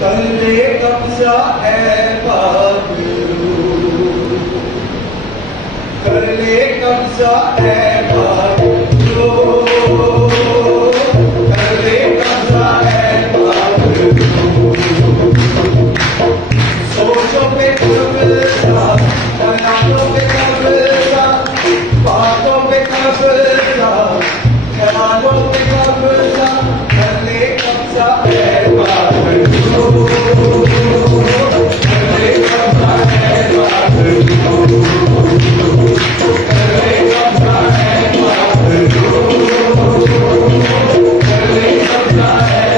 कर ले कब्जा है बाबू, कर ले कब्जा है बाबू, कर ले कब्जा है बाबू। सोचों पे कब्जा, ख्यालों पे कब्जा, बातों पे कब्जा, ख्यालों पे कब्जा, कर ले कब्जा है बाबू, कर ले कब्जा है बाबू, कर ले कब्जा है बाबू, कर ले कब्जा है बाबू, कर ले कब्जा है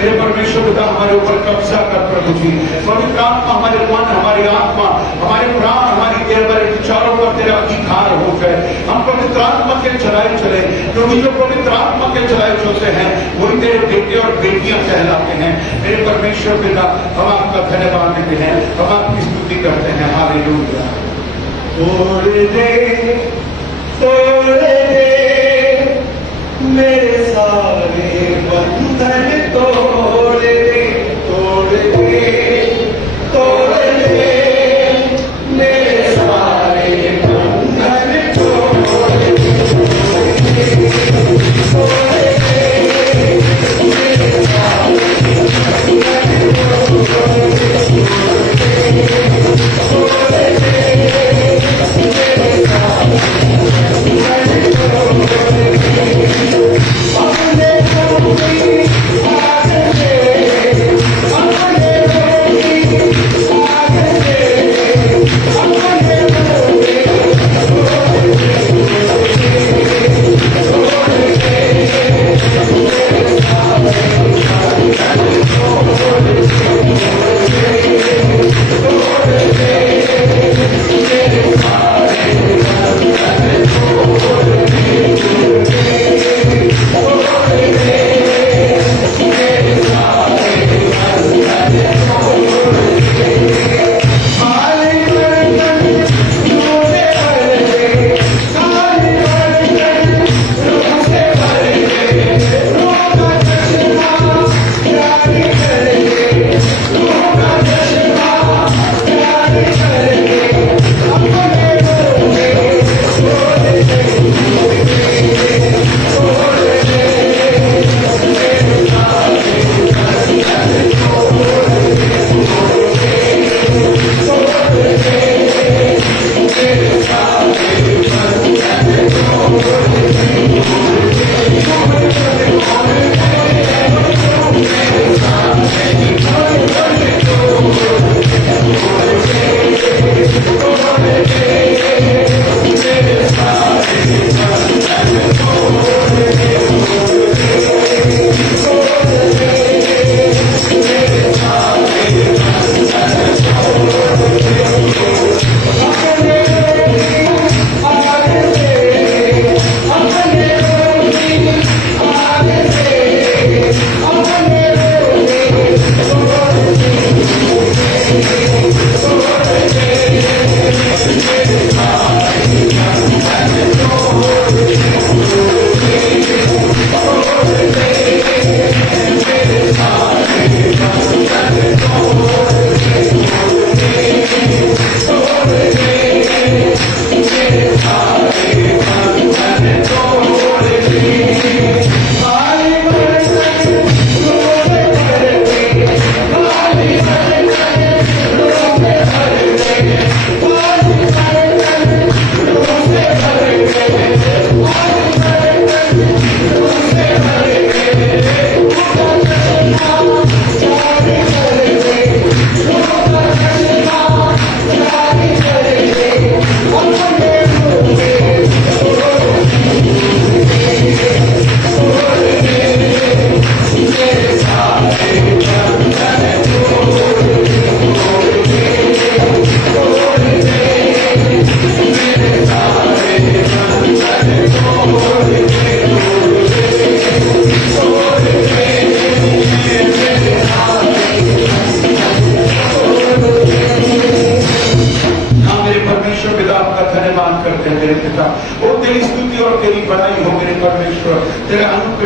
मेरे परमेश्वर पिता हमारे ऊपर कब्जा कर प्रभु जी। पवित्र आत्मा हमारे मन, हमारी आत्मा, हमारे प्राण, हमारी विचारों पर तेरा अधिकार हो गए। हम पवित्र आत्मा के चलाए चले, क्योंकि जो पवित्र आत्मा के चलाए चलते हैं वही तेरे बेटे और बेटियां कहलाते हैं। मेरे परमेश्वर पिता हम आपका धन्यवाद देते हैं, हम आपकी स्तुति करते हैं। हालेलुया। तोड़ दे, तोड़ दे मेरे सारे बंधन, तोड़ दे, तोड़ दे, तोड़ दे मेरे सारे बंधन, तोड़ दे, तोड़ दे मेरे सारे बंधन, तोड़ दे, तोड़ दे मेरे सारे बंधन, तोड़ दे।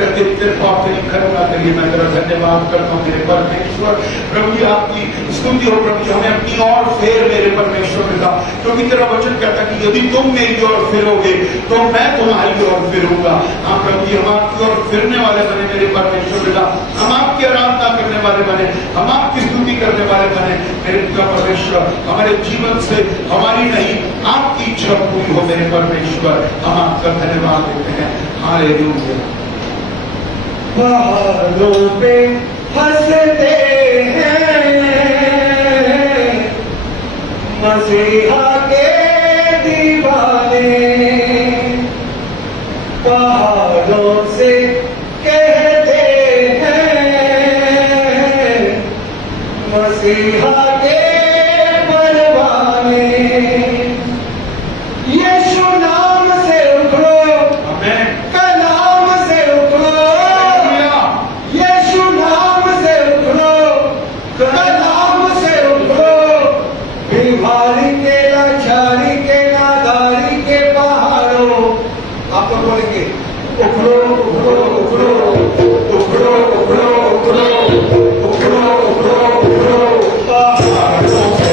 है, तेरी कृपा तेरी करुणा के लिए मैं तेरा धन्यवाद करता हूँ मेरे परमेश्वर। प्रभु जी आपकी स्तुति हो प्रभु जी, हमें अपनी ओर फेर मेरे परमेश्वर पिता, क्योंकि तेरा वचन कहता है कि यदि तुम मेरी ओर फिरोगे तो मैं तुम्हारी ओर फिरूंगा। हाँ प्रभु जी, हम आपकी ओर फिरने वाले बने मेरे परमेश्वर पिता, हम आपकी आराधना करने वाले बने, हम आपकी स्तुति करने वाले बने मेरे पिता परमेश्वर। हमारे जीवन से हमारी नहीं आपकी इच्छा पूरी हो मेरे परमेश्वर, हम आपका धन्यवाद देते हैं। हालेलुया। पहाड़ों पे हंसते हैं मसीहा के दीवाने, पहाड़ों से कहते हैं मसीहा के परवाने, यीशु नाम से उठो, कलाम से उठो, यीशु नाम से उठो, कलाम से उठो, बीमारी के लाचारी के नादारी के पहाड़ों, आप तो बोलेंगे उखड़ो उखड़ो उखड़ो उखड़ो उखड़ो उखड़ो उखड़ो उखड़ो उखड़ो पहाड़ों से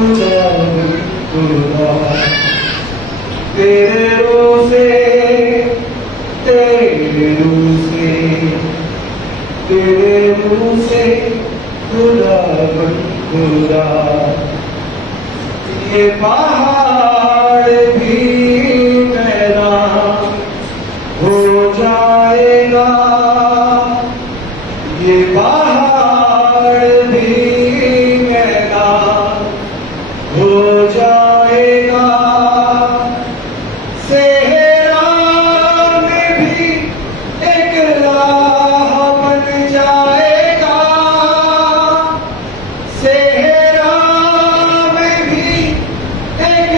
खुदा खुदा तेरे रूह से तेरे रूह से तेरे रूह से खुदा बन खुदा ये पहाड़ भी मैदान हो जाएगा ये पहाड़ भी मैदान हो जाएगा सेहरा में भी एक राह बन जाएगा सेहरा में भी एक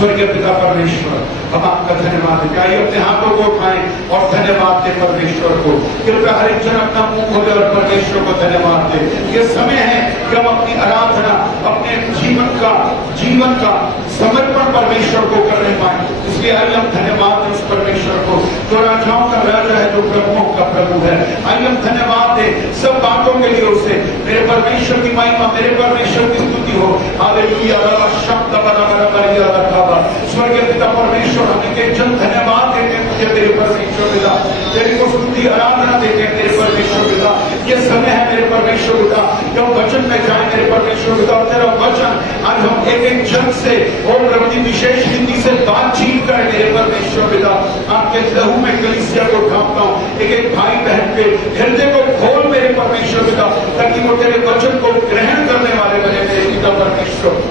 स्वर्गीय पिता परमेश्वर, हम आपका धन्यवाद देते। आइए अपने हाथों को उठाएं और धन्यवाद दें परमेश्वर को। कृपया हर एक जन अपना मुंह खोले और परमेश्वर को धन्यवाद दे। ये समय है कि हम अपनी आराधना, अपने जीवन का समर्पण परमेश्वर को करने पाए। इसलिए आइए हम धन्यवाद दें उस परमेश्वर को जो राजाओं का राजा है, जो प्रभुओं का प्रभु है। आइए हम धन्यवाद दें सब बातों के लिए उसे। मेरे परमेश्वर की महिमा, मेरे परमेश्वर की स्तुति हो। हालेलुया। शब्द स्वर्गीय पिता परमेश्वर, हमें एक जन धन्यवाद देते हैं तुझे तेरे परमेश्वर पिता, तेरी को स्तुति आराधना देते हैं तेरे परमेश्वर पिता। ये समय है मेरे परमेश्वर पिता जो वचन में जाए मेरे परमेश्वर पिता, और तेरा वचन आज हम एक एक जन से और प्रभु जी विशेष रीति से बातचीत करें मेरे परमेश्वर पिता। आपके लहू में कलीसिया को ढांपता हूँ, एक एक भाई बहन के हृदय को खोल मेरे परमेश्वर पिता, ताकि वो तेरे वचन को ग्रहण करने वाले बने मेरे पिता परमेश्वर।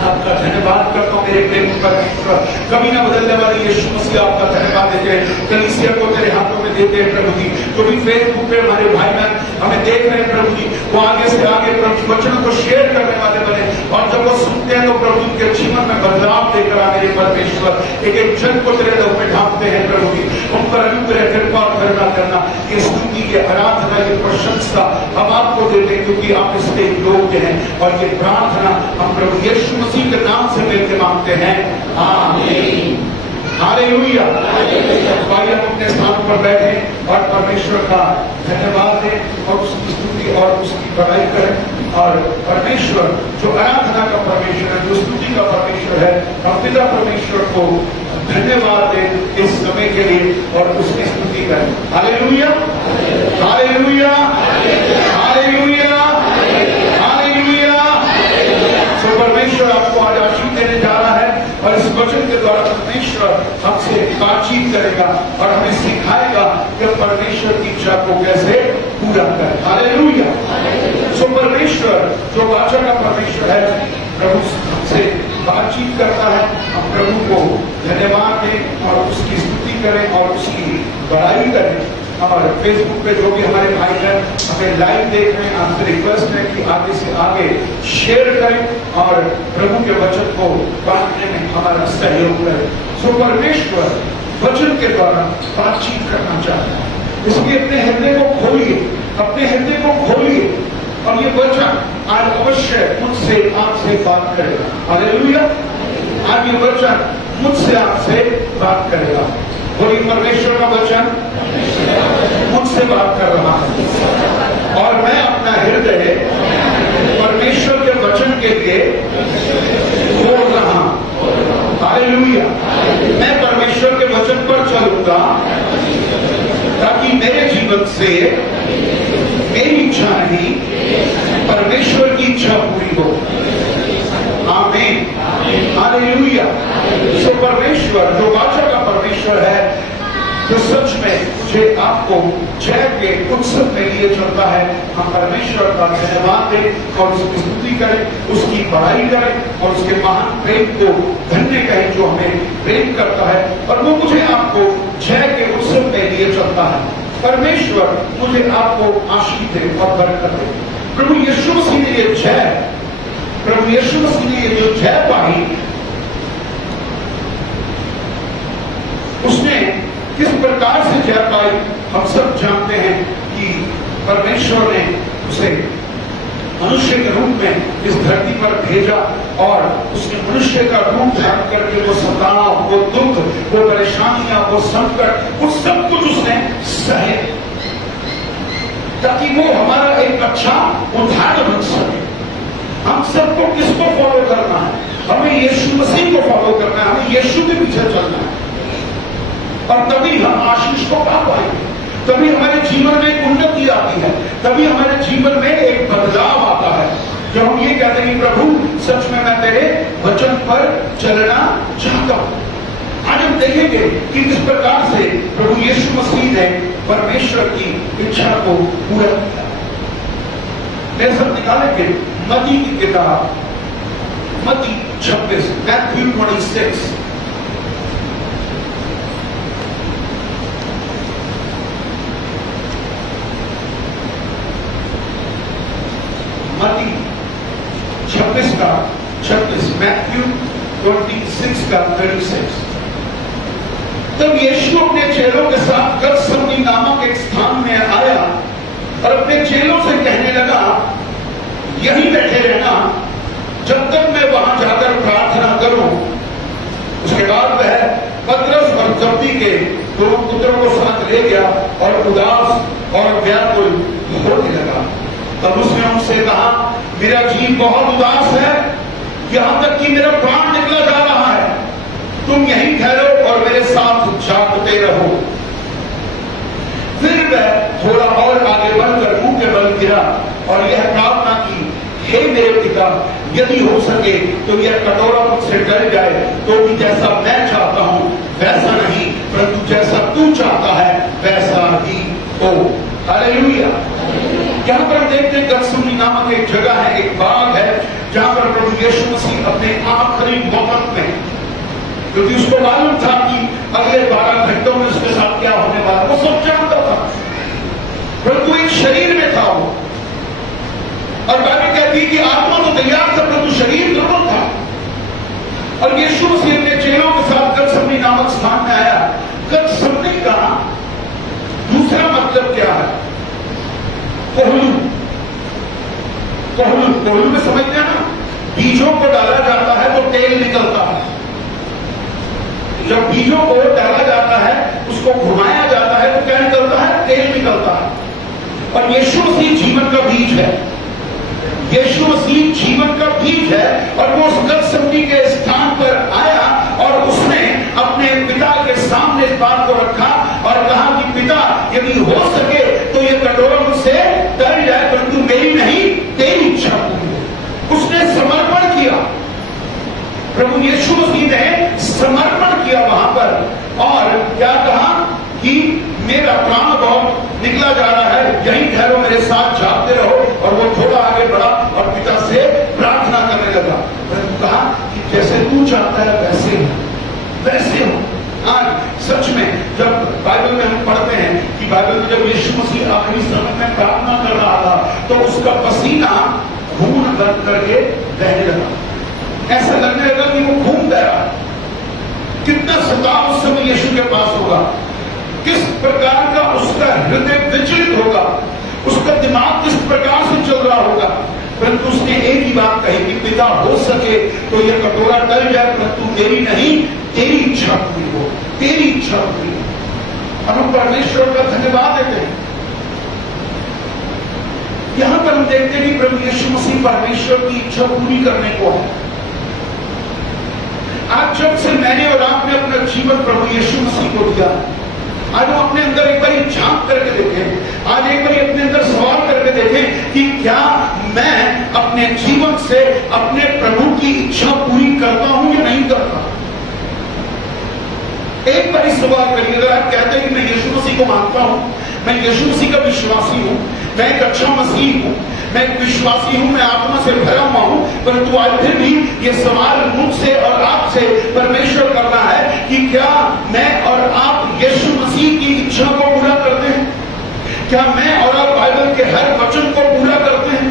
आपका धन्यवाद करता हूँ मेरे प्रेम परमेश्वर। कभी ना बदलने वाली यीशु मसीह, आपका धन्यवाद देते हैं। कलीसिया को तेरे हाथों में देते हैं प्रभु जी। जो भी फेसबुक पे हमारे भाई बहन हमें देख रहे हैं प्रभु जी, वो आगे से आगे प्रभु वचनों को शेयर करने वाले बने, और जब वो सुनते हैं तो प्रभु जी के जीवन में बदलाव देकर आ मेरे परमेश्वर। एक एक जन को तेरे लहू में ढांपते हैं प्रभु जी। उन पर अनुग्रह कृपा करुणा करना, ये स्तुति, ये आराधना, ये प्रशंसा हम आपको देते हैं, क्योंकि आप इसके योग्य हैं। और ये प्रार्थना हम प्रभु यीशु मसीह के नाम से मिलकर मांगते हैं, आमीन। हालेलुया। आइए हम अपने स्थान पर बैठे और परमेश्वर का धन्यवाद दें और उसकी स्तुति और उसकी बड़ाई करें। और परमेश्वर जो आराधना का परमेश्वर है, जो स्तुति का परमेश्वर है, हम पिता परमेश्वर को धन्यवाद दें इस समय के लिए और उसकी स्तुति करें। Hallelujah, hallelujah, hallelujah, hallelujah. So परमेश्वर आपको आज आशीष देने जा रहा है, और इस वचन के द्वारा परमेश्वर हमसे बातचीत करेगा और हमें सिखाएगा कि परमेश्वर की इच्छा को कैसे पूरा करें। हालेलुया। सो परमेश्वर जो वाचा का परमेश्वर है, प्रभु हमसे बातचीत करता है। हम प्रभु को धन्यवाद दें और उसकी स्तुति करें और उसकी बड़ाई करें। और फेसबुक पे जो भी हमारे भाई बहन हमें लाइव देख रहे हैं, आपसे रिक्वेस्ट है कि आगे से आगे शेयर करें और प्रभु के वचन को बांटने में हमारा सहयोग करें। सो परमेश्वर वचन के द्वारा बातचीत करना चाहता है, इसलिए अपने हृदय को खोलिए, अपने हृदय को खोलिए, और ये वचन आज अवश्य मुझसे आपसे बात करेगा। हालेलुया। आज ये वचन मुझसे आपसे बात करेगा। बोलिए, परमेश्वर का वचन मुझसे बात कर रहा है, और मैं अपना हृदय परमेश्वर के वचन के लिए खोल रहा हूं। हालेलुया। मैं परमेश्वर के वचन पर चलूंगा ताकि मेरे जीवन से मेरी इच्छा नहीं, परमेश्वर की इच्छा पूरी हो। आमीन। हालेलुया। सो परमेश्वर जो वाचा का परमेश्वर है, जो सच में मुझे आपको जय के उत्सव में लिए चलता है, हम परमेश्वर का धन्यवाद दें और उसकी स्तुति करें, उसकी बड़ाई करें और उसके महान प्रेम को धन्य कहें जो हमें प्रेम करता है, और वो मुझे आपको जय के उत्सव में लिए चलता है। परमेश्वर मुझे आपको आशीष दे और बरकत दे। प्रभु यीशु मसीह ने ये जय, प्रभु यीशु मसीह ने ये जो जय पाई, उसने किस प्रकार से जय पाई हम सब जानते हैं कि परमेश्वर ने उसे मनुष्य के रूप में इस धरती पर भेजा, और उसने मनुष्य का रूप धारण करके वो सताव, वो दुख, वो परेशानियां, वो संकट, वो सब कुछ उसने सहे, ताकि वो हमारा एक अच्छा उदाहरण बन सके। हम सबको किसको फॉलो करना है? हमें यीशु मसीह को फॉलो करना है, हमें यीशु के पीछे चलना है, और तभी हम आशीष को पा पाएंगे, तभी हमारे जीवन में एक उन्नति आती है, तभी हमारे जीवन में एक बदलाव आता है। जब हम ये कहते हैं कि प्रभु सच में मैं तेरे वचन पर चलना चाहता हूं। आज हम देखेंगे कि किस प्रकार से प्रभु यीशु मसीह ने परमेश्वर की इच्छा को पूरा किया। मैं सब निकालेंगे मत्ती की किताब, मत्ती 26, मैथ्यू 26। मत्ती 26 का 26, मैथ्यू 26 6 का 36। तब यीशु अपने चेलों के साथ गतसमनी नामक एक स्थान में आया और अपने चेलों से कहने लगा, यहीं बैठे रहना जब तक मैं वहां जाकर प्रार्थना करूं। उसके बाद वह पतरस और जब्दी के दो पुत्रों को साथ ले गया और उदास और व्याकुल होने लगा। तब उसने उनसे कहा, मेरा जी बहुत उदास है, यहां तक कि मेरा प्राण निकला जा रहा है। तुम यहीं ठहरो और मेरे साथ जागते रहो। फिर वह थोड़ा और आगे बढ़कर मुंह के बल गिरा और यह प्रार्थना की, हे मेरे पिता, यदि हो सके तो यह कटोरा मुझसे टल जाए, तो भी जैसा मैं चाहता हूं वैसा नहीं, परंतु जैसा तू चाहता है वैसा ही हो। हालेलुया। यहां पर देखते हैं गतसमनी नामक एक जगह है, एक बाग है, जहां पर प्रभु यीशु मसीह अपने आखिरी वक्त में, क्योंकि उसको मालूम था कि अगले 12 घंटों में उसके साथ क्या होने वाला, वो सब जानता था, परंतु एक शरीर में था वो। और बाइबल कहती है कि आत्मा तो तैयार था परंतु शरीर दोनों था। और यीशु मसीह अपने चेलों के साथ गतसमनी नामक स्थान में आया। गतसमनी का दूसरा मतलब क्या है? कोहलू। कोहलू, कोहलू में समझते हैं ना, बीजों को डाला जाता है तो तेल निकलता है। जब बीजों को डाला जाता है, उसको घुमाया जाता है तो क्या निकलता है? तेल निकलता है। और यीशु मसीह जीवन का बीज है। यीशु मसीह जीवन का बीज है और वो उस गतसमनी के स्थान पर आया और उसने अपने पिता के सामने इस बात को रखा और कहा कि पिता, यदि हो सके तो ये कटोरा मुझसे टल जाए, परंतु मेरी नहीं तेरी इच्छा पूरी हो। उसने समर्पण किया। प्रभु यीशु मसीह ने समर्पण किया वहां पर और क्या कहा कि मेरा प्राण बहुत निकला जा रहा है, यहीं ठहरो, मेरे साथ जागते रहो। और वो थोड़ा आगे बढ़ा और पिता से प्रार्थना करने लगा। परंतु कहा कि जैसे तू चाहता है वैसे हो, वैसे हो। आज सच में जब बाइबल में हम पढ़ते हैं कि बाइबल में जब यीशु मसीह आखिरी समय में प्रार्थना कर रहा था तो उसका पसीना खून बन करके बहने लगा। ऐसा लगने लगा कि वो खून बह रहा है। कितना सताव उस समय यीशु के पास होगा, किस प्रकार का उसका हृदय विचलित होगा, उसका दिमाग किस प्रकार से चल रहा होगा। परंतु उसने एक ही बात कही कि पिता, हो सके तो यह कटोरा टल जाए, परंतु मेरी नहीं तेरी इच्छा पूरी हो, तेरी इच्छा पूरी हो। और हम परमेश्वर का धन्यवाद देते हैं। यहां पर हम देखते हैं कि प्रभु यीशु मसीह परमेश्वर की इच्छा पूरी करने को है। आज जब से मैंने और आपने अपना जीवन प्रभु यीशु मसीह को दिया, आज हम अपने अंदर एक बार झांक करके देखें, आज एक बार अपने अंदर सवाल करके देखें कि क्या मैं अपने जीवन से अपने प्रभु की इच्छा पूरी करता हूं या नहीं करता। एक बार सवाल करिए। अगर आप कहते हैं कि मैं यीशु मसीह को मानता हूं, मैं यीशु मसीह का विश्वासी हूं, मैं एक अच्छा मसीह हूं, मैं एक विश्वासी हूं, मैं आत्मा से भरा हुआ हूं, परंतु आज फिर भी ये सवाल मुझसे और आपसे परमेश्वर करना है कि क्या मैं और आप यीशु मसीह की इच्छा को पूरा करते हैं? क्या मैं और आप बाइबल के हर वचन को पूरा करते हैं?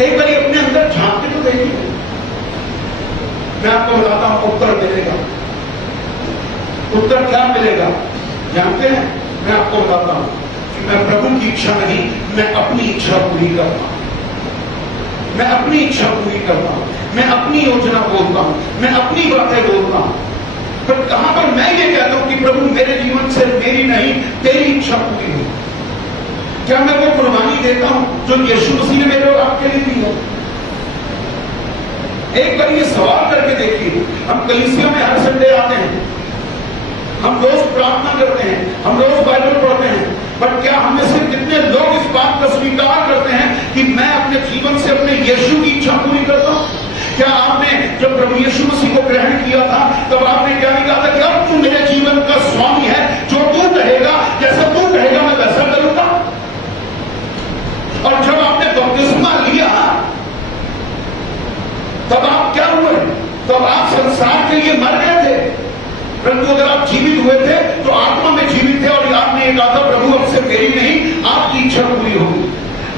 एक बार अपने अंदर झांक के तो देखिए। मैं आपको बताता हूं उत्तर मिलेगा। उत्तर क्या मिलेगा जानते हैं? मैं आपको बताता हूं कि मैं प्रभु की इच्छा नहीं, मैं अपनी इच्छा पूरी करता हूं। मैं अपनी इच्छा पूरी करता हूं, मैं अपनी योजना बोलता हूं, मैं अपनी बातें बोलता हूं। पर कहां पर मैं ये कहता हूं कि प्रभु मेरे जीवन से मेरी नहीं तेरी इच्छा पूरी हो? क्या मैं वो कुर्बानी देता हूं जो यीशु मसीह ने मेरे और आपके लिए दी है? एक बार ये सवाल करके देखिए। हम कलीसिया में हर संडे आते हैं, हम रोज प्रार्थना करते हैं, हम रोज बाइबल पढ़ते हैं, बट क्या हम में से कितने लोग इस बात का स्वीकार करते हैं कि मैं अपने जीवन से अपने यीशु की इच्छा पूरी करता हूं? क्या आपने जब प्रभु यीशु मसीह को ग्रहण किया था तब आपने क्या नहीं कहा था कि अब तू मेरे जीवन का स्वामी है, जो तू कहेगा, जैसा तू कहेगा मैं वैसा करूंगा? और जब आपने बपतिस्मा लिया तब आप क्या हुए? तब आप संसार के लिए मर गए थे, परंतु अगर आप जीवित हुए थे तो आत्मा में जीवित थे और आपने ये कहा था प्रभु अब से मेरी नहीं आपकी इच्छा पूरी होगी।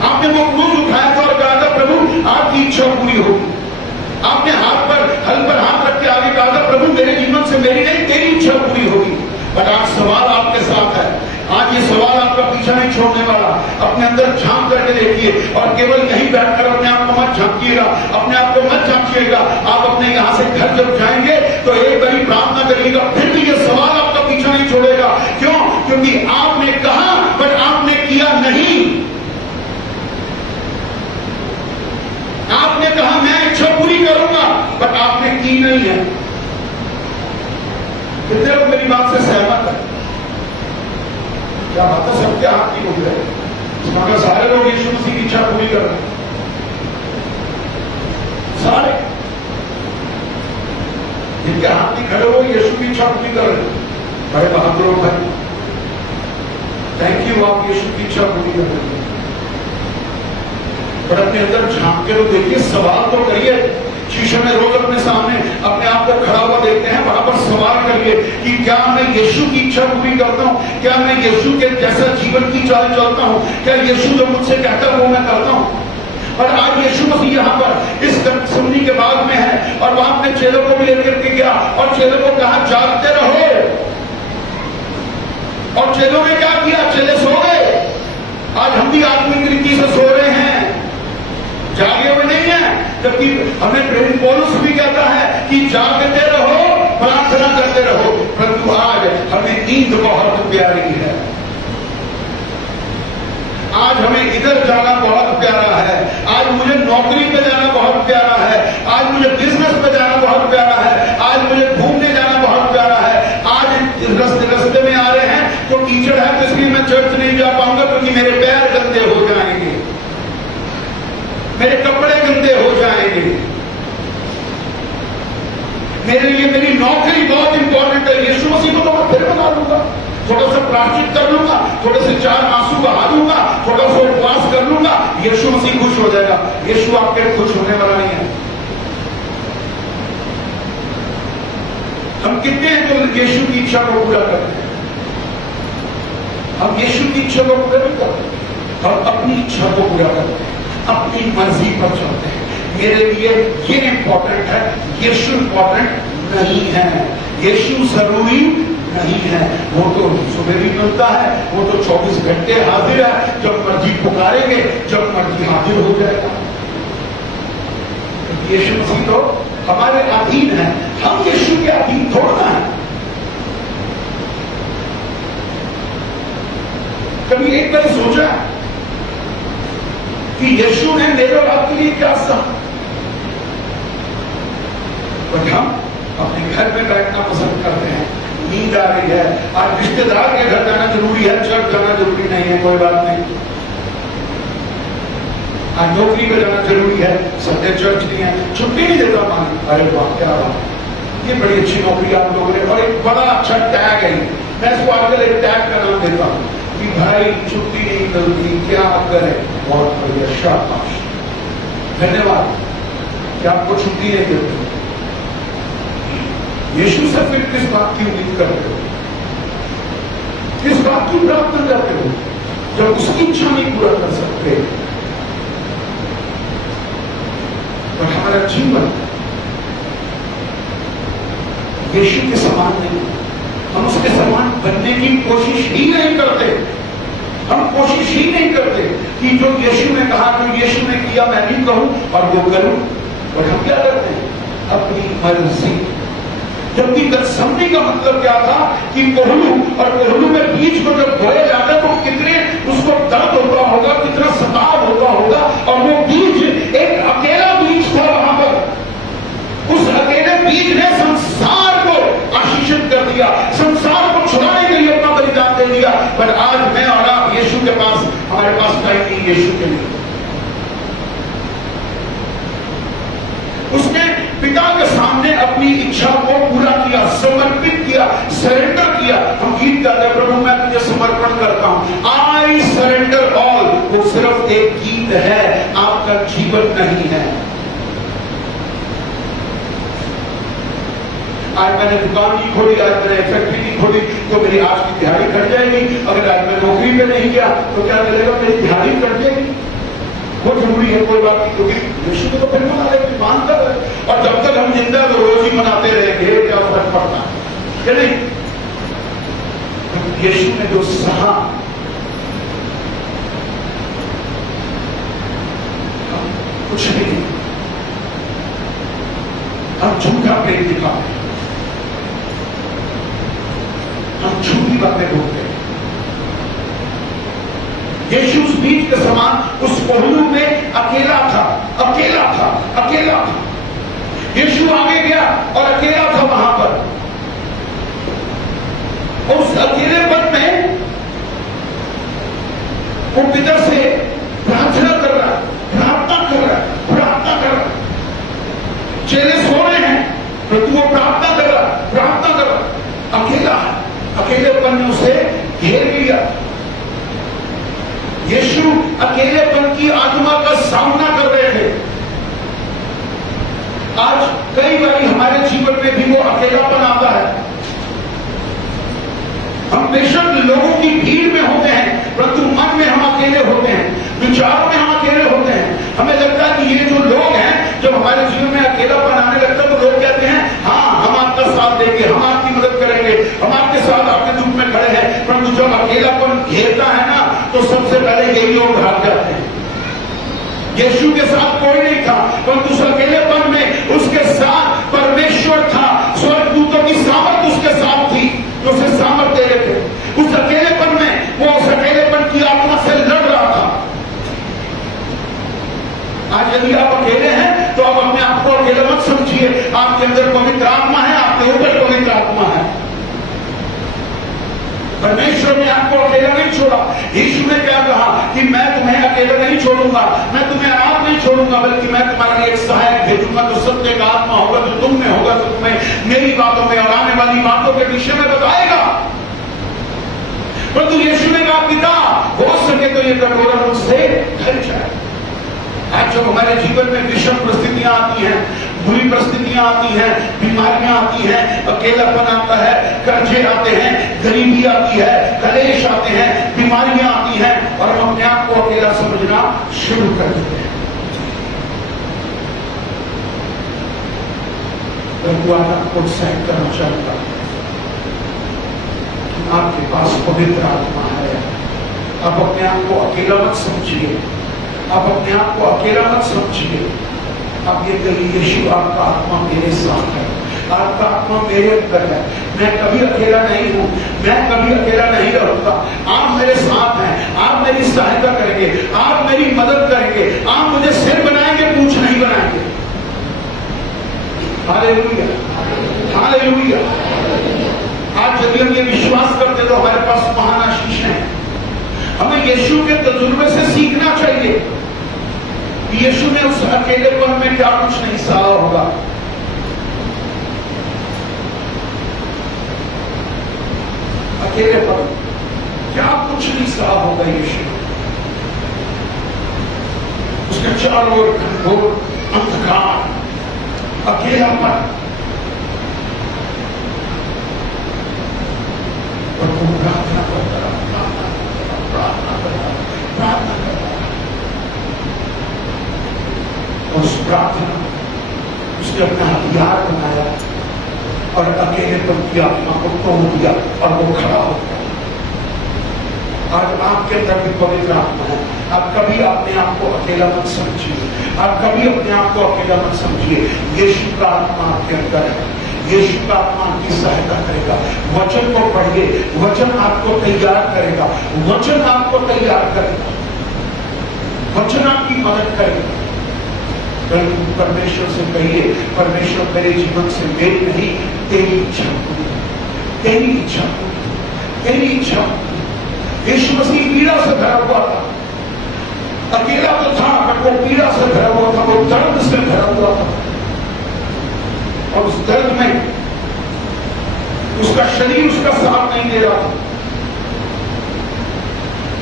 आपने वो क्रूस उठाया था और कहा था प्रभु आपकी इच्छा पूरी होगी। आपने हाथ पर हल पर हाथ रख के आगे आपका पीछा नहीं छोड़ने वाला। अपने अंदर झांक करके देखिए और केवल यहीं बैठकर अपने आप को मत झांकिएगा, अपने आप को मत झांकिएगा। आप अपने यहां से घर जब जाएंगे तो एक बारी प्रार्थना करिएगा, फिर भी ये सवाल आपका पीछा नहीं छोड़ेगा। क्यों? क्योंकि आपने कहा बट आपने किया नहीं। आपने कहा मैं इच्छा पूरी करूंगा बट आपने की नहीं है। कितने लोग मेरी बात से सहमत है? क्या बात है? सबके हाथ नहीं उठ रहे। मगर सारे लोग यीशु मसीह की इच्छा पूरी कर रहे हैं, सारे जिनके हाथ नहीं खड़े हो यीशु की इच्छा पूरी कर रहे हैं। बड़े बहादुर भाई, थैंक यू, आप यीशु की इच्छा पूरी कर रहे हैं। पर अपने अंदर झांक के तो देखिए, सवाल तो करिए। शीशे में रोज अपने सामने अपने आप को खड़ा हुआ देखते हैं, वहां पर सवाल करिए कि क्या मैं यीशु की इच्छा पूरी करता हूं? क्या मैं यीशु के जैसा जीवन की चाल चलता हूं? क्या यीशु जो मुझसे कहता है वो मैं करता हूं? और आज यीशु मसीह यहां पर इस सुन्नी के बाद में है और वहां अपने चेलों को भी लेकर के गया और चेलों को कहा जागते रहो। और चेलों ने क्या किया? चेले सो गए। आज हम भी आत्मिक रीति से सो रहे हैं, जागे हुए नहीं है। जबकि हमें प्रेरित पौलुस भी कहता है कि जागते रहो, प्रार्थना करते रहो। परंतु आज हमें नींद बहुत प्यारी है, आज हमें इधर जाना बहुत प्यारा है, आज मुझे नौकरी पे जाना बहुत प्यारा है, आज मुझे बिजनेस पे जाना बहुत प्यारा है, आज मुझे घूमने जाना बहुत प्यारा है। आज रस्ते में आ रहे हैं तो कीचड़ है तो इसलिए मैं चर्च नहीं जा पाऊंगा क्योंकि मेरे पैर गंदे हो जाएंगे, मेरे कपड़े गंदे हो जाएंगे। मेरे लिए मेरी नौकरी बहुत इंपॉर्टेंट है। यीशु मसीह को तो मैं फिर बना लूंगा, थोड़ा सा प्राश्चित कर लूंगा, थोड़े से 4 आंसू बहा दूंगा, थोड़ा सा उपवास कर लूंगा, यीशु मसीह खुश हो जाएगा। यीशु आपके खुश होने वाला नहीं है। हम कितने हैं जो यीशु की इच्छा को पूरा करते हैं? हम यीशु की इच्छा को पूरा नहीं करते, हम अपनी इच्छा को पूरा करते हैं, अपनी मर्जी पर चलते हैं। मेरे लिए ये इंपॉर्टेंट है, यीशु इंपॉर्टेंट नहीं है, यीशु जरूरी नहीं है। वो तो सुबह भी मिलता है, वो तो 24 घंटे हाजिर है, जब मर्जी पुकारेंगे, जब मर्जी हाजिर हो जाएगा। यीशु मसीह तो हमारे अधीन है, हम यीशु के अधीन थोड़ा है। कभी एक बार सोचा कि यीशु ने मेरे और आपके लिए क्या सहा? और हम अपने घर में बैठना पसंद करते हैं, नींद आ रही है, आज रिश्तेदार के घर जाना जरूरी है, चर्च जाना जरूरी नहीं है, कोई बात नहीं। आज नौकरी पे जाना जरूरी है, संडे चर्च नहीं है, छुट्टी नहीं देता मानी। अरे वाह, क्या बात, ये बड़ी अच्छी नौकरी आप लोगों ने, और एक बड़ा अच्छा टैग है, मैं इसको आजकल एक टैग का नाम देता हूं कि भाई छुट्टी नहीं मिलती, क्या करें? बहुत बढ़िया, शाबाश, धन्यवाद कि आपको छुट्टी नहीं मिलती। यीशु से फिर किस बात की उम्मीद करते हो? किस बात की प्रार्थना करते हो जब उसकी इच्छा नहीं पूरा कर सकते? और हमारा जीवन यीशु के समान नहीं, हम उसके समान बनने की कोशिश ही नहीं करते। हम कोशिश ही नहीं करते कि जो यीशु ने कहा, जो यीशु ने किया मैं भी कहूं और वो करूं। और हम क्या करते हैं? अपनी मर्जी। जबकि गत्समनी का मतलब क्या था कि कोहलू, और कोहलू में बीज को जब बोया जाता है तो कितने उसको दर्द होता होगा, कितना सताव होता होगा। और वो बीज एक अकेला बीज था वहां पर, उस अकेले बीज ने संसार को आशीषित कर दिया, संसार को छुड़ाने के लिए अपना बलिदान दे दिया। पर आज मैं और आप यीशु के पास, हमारे पास टाइम नहीं यीशु के लिए। उसने पिता के सामने अपनी इच्छा को पूरा किया, समर्पित किया, सरेंडर किया। हम गीत गाते हैं, प्रभु मैं तुझे समर्पण करता हूं, आई सरेंडर ऑल। वो सिर्फ एक गीत है, आपका जीवन नहीं है। आज मैंने दुकान नहीं खोली, आज मैंने फैक्ट्री नहीं खोली तो मेरी आज की दिहाड़ी कट जाएगी। अगर आज मैं नौकरी पे नहीं गया तो क्या चलेगा? मेरी दिहाड़ी कट जाएगी। वो जरूरी है, कोई बात नहीं, क्योंकि यीशु को फिर मना रहे, मानता है। और जब तक हम जिंदा तो रोज ही मनाते रहेंगे, क्या फर्क पड़ता है? नहीं, यीशु ने जो सहा कुछ नहीं, हम झूठा प्रेम दिखाते हैं, हम झूठी बातें बोलते हैं। यीशु उस बीज के समान उस कोहलू में अकेला था, अकेला था, अकेला था। यीशु आगे गया और अकेला था वहां पर। उस अकेलेपन में वो पिता से प्रार्थना कर रहा, प्रार्थना कर रहा, प्रार्थना कर रहा। चेले सो रहे हैं परंतु वो प्रार्थना कर रहा, प्रार्थना कर रहा। अकेला है, अकेलेपन ने उसे घेर लिया। यीशु अकेलेपन की आत्मा का सामना कर रहे थे। आज कई बार हमारे जीवन में भी वो अकेलापन आता है। हम बेशक लोगों की भीड़ में होते हैं परंतु मन में हम अकेले होते हैं, विचारों में हम अकेले होते हैं। हमें लगता है कि ये जो लोग हैं, जब हमारे जीवन में अकेलापन आने लगता है तो लोग कहते हैं हाँ हम आपका साथ देंगे, हम आपकी मदद करेंगे, हम आपके साथ आपके दुख में खड़े हैं। परंतु जब अकेलापन घेरता है ना तो सबसे पहले यही लोग भाग जाते हैं। यीशु के साथ कोई नहीं था परंतु उस अकेलेपन में उसके साथ परमेश्वर था, स्वर्गदूतों की सामर्थ उसके साथ थी तो उसे सामर्थ दे रहे थे। उस अकेलेपन में वो उस अकेलेपन की आत्मा से लड़ रहा था। आज यदि आप अकेले हैं तो आप अपने आप को अकेला मत समझिए। आपके अंदर पवित्र आत्मा है, आपके ऊपर पवित्र आत्मा है। परमेश्वर ने आपको अकेला नहीं छोड़ा। यीशु ने क्या कहा कि मैं तुम्हें अकेला नहीं छोड़ूंगा, मैं तुम्हें अनाथ नहीं छोड़ूंगा, बल्कि मैं तुम्हारे लिए एक सहायक भेजूंगा जो सत्य का आत्मा होगा, जो तुम में होगा, तो तुम्हें मेरी बातों में और आने वाली बातों के विषय में बताएगा। परंतु यीशु ने कहा पिता हो सके तो ये कटोरा मुझसे ढल जाए। आज जब हमारे जीवन में विषम परिस्थितियां आती हैं, बुरी परिस्थितियां आती हैं, बीमारियां आती हैं, अकेलापन आता है, कर्जे आते हैं, गरीबी आती है, कलेश आते हैं, बीमारियां आती हैं और हम अपने आप को अकेला समझना शुरू कर देते हैं। भगवान आपको उत्साहित करना चाहता है कि आपके पास पवित्र आत्मा है। आप अपने आप को अकेला मत समझिए, आप अपने आप को अकेला मत समझिए। आप ये कहिए यीशु आपका आत्मा मेरे साथ है, आपका आत्मा मेरे अंदर है, मैं कभी अकेला नहीं हूं, मैं कभी अकेला नहीं रहूंगा। आप मेरे साथ हैं, आप मेरी सहायता करेंगे, आप मेरी मदद करेंगे, आप मुझे सिर बनाएंगे, पूंछ नहीं बनाएंगे। Hallelujah, hallelujah. आज यदि हम ये विश्वास करते तो हमारे पास महान आशीष है। हमें यीशु के तजुर्बे से सीखना चाहिए। यीशु ने उस अकेलेपन में क्या कुछ नहीं सहा होगा। अकेलेपन क्या कुछ नहीं सहा होगा यीशु। उसके चारों ओर घनघोर अंधकार, अकेलापन, और वो प्रार्थना करता रहा, प्रार्थना करता, प्रार्थना करता। और उस प्रार्थना उसने अपना हथियार बनाया और अकेलेपन की आत्मा को तोड़ दिया और वो खड़ा हो गया। आज आपके अंदर भी पवित्र आत्मा है। आप कभी अपने आप को अकेला मत समझिए, आप कभी अपने आप को अकेला मत समझिए। यीशु का आत्मा आपके अंदर है, यीशु का आत्मा आपकी सहायता करेगा। वचन को पढ़िए, वचन आपको तैयार करेगा, वचन आपको तैयार करेगा, वचन आपकी मदद करेगा। परमेश्वर से कहिए परमेश्वर मेरे जीवन से मेरी नहीं तेरी इच्छा पूरी, तेरी इच्छा पूरी, तेरी इच्छा। यीशु मसीह पीड़ा से भरा हुआ था, अकेला तो था पर वो पीड़ा से भरा हुआ था, वो दर्द से भरा हुआ था। और उस दर्द में उसका शरीर उसका साथ नहीं दे रहा था,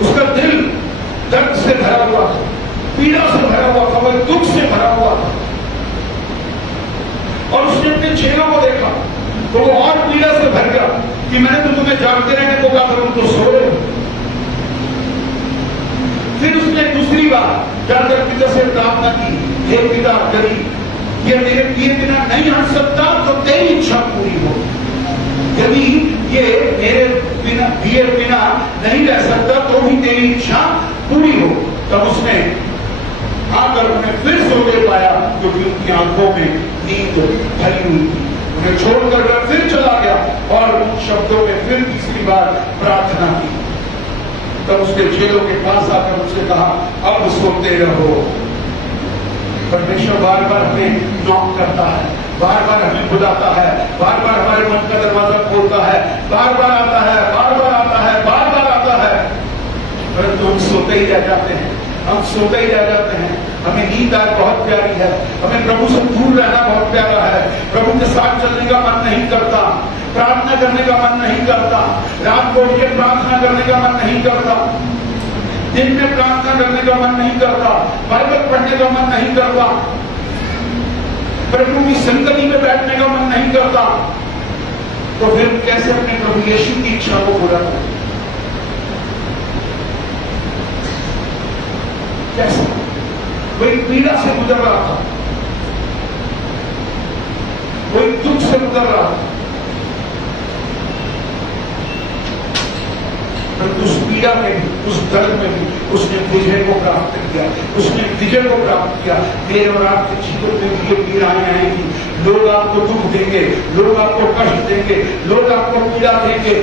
उसका दिल दर्द से भरा हुआ था, पीड़ा से भरा हुआ था, वो दुख से भरा हुआ था। और उसने अपने चेहरों को देखा तो वो और पीड़ा से भर गया कि मैंने तो तुम्हें जागते रहने को कहा, तुम तो सो रहे हो। फिर उसने दूसरी बार जाकर पिता से प्रार्थना की, हे पिता यदि ये मेरे पिए बिना नहीं हट सकता तो तेरी इच्छा पूरी हो। यदि ये मेरे बिना पिए बिना नहीं रह सकता तो भी तेरी इच्छा पूरी हो। तब उसने आकर उन्हें फिर सो चेलों के पास आकर उसने कहा, अब सोते रहो। परमेश्वर बार बार हमें नॉक करता है, बार बार हमें बुलाता है, बार बार हमारे मन का दरवाजा खोलता है, बार बार आता है, बार बार आता है, बार बार आता है, परंतु हम सोते ही रह जाते हैं, हम सोते ही रह जाते हैं। हमें नींद आज बहुत प्यारी है, हमें प्रभु से दूर रहना बहुत प्यारा है, प्रभु के साथ चलने का मन नहीं करता, प्रार्थना करने का मन नहीं करता, रात को उठ के प्रार्थना करने का मन नहीं करता, दिन में प्रार्थना करने का मन नहीं करता, बाइबल पढ़ने का मन नहीं करता, प्रभु की संगति में बैठने का मन नहीं करता, तो फिर कैसे अपने प्रभु यीशु की इच्छा को पूरा करें? कैसे? कोई पीड़ा से गुजर रहा था, कोई दुख से गुजर रहा था, परंतु उस पीड़ा में भी, उस दर्द में भी उसने विजय को प्राप्त किया, उसने विजय को प्राप्त किया। मेरे और आपके जीवन में भी ये पीड़ाएं आएंगी, लोग आपको दुख देंगे, लोग आपको कष्ट देंगे, लोग आपको पीड़ा देंगे,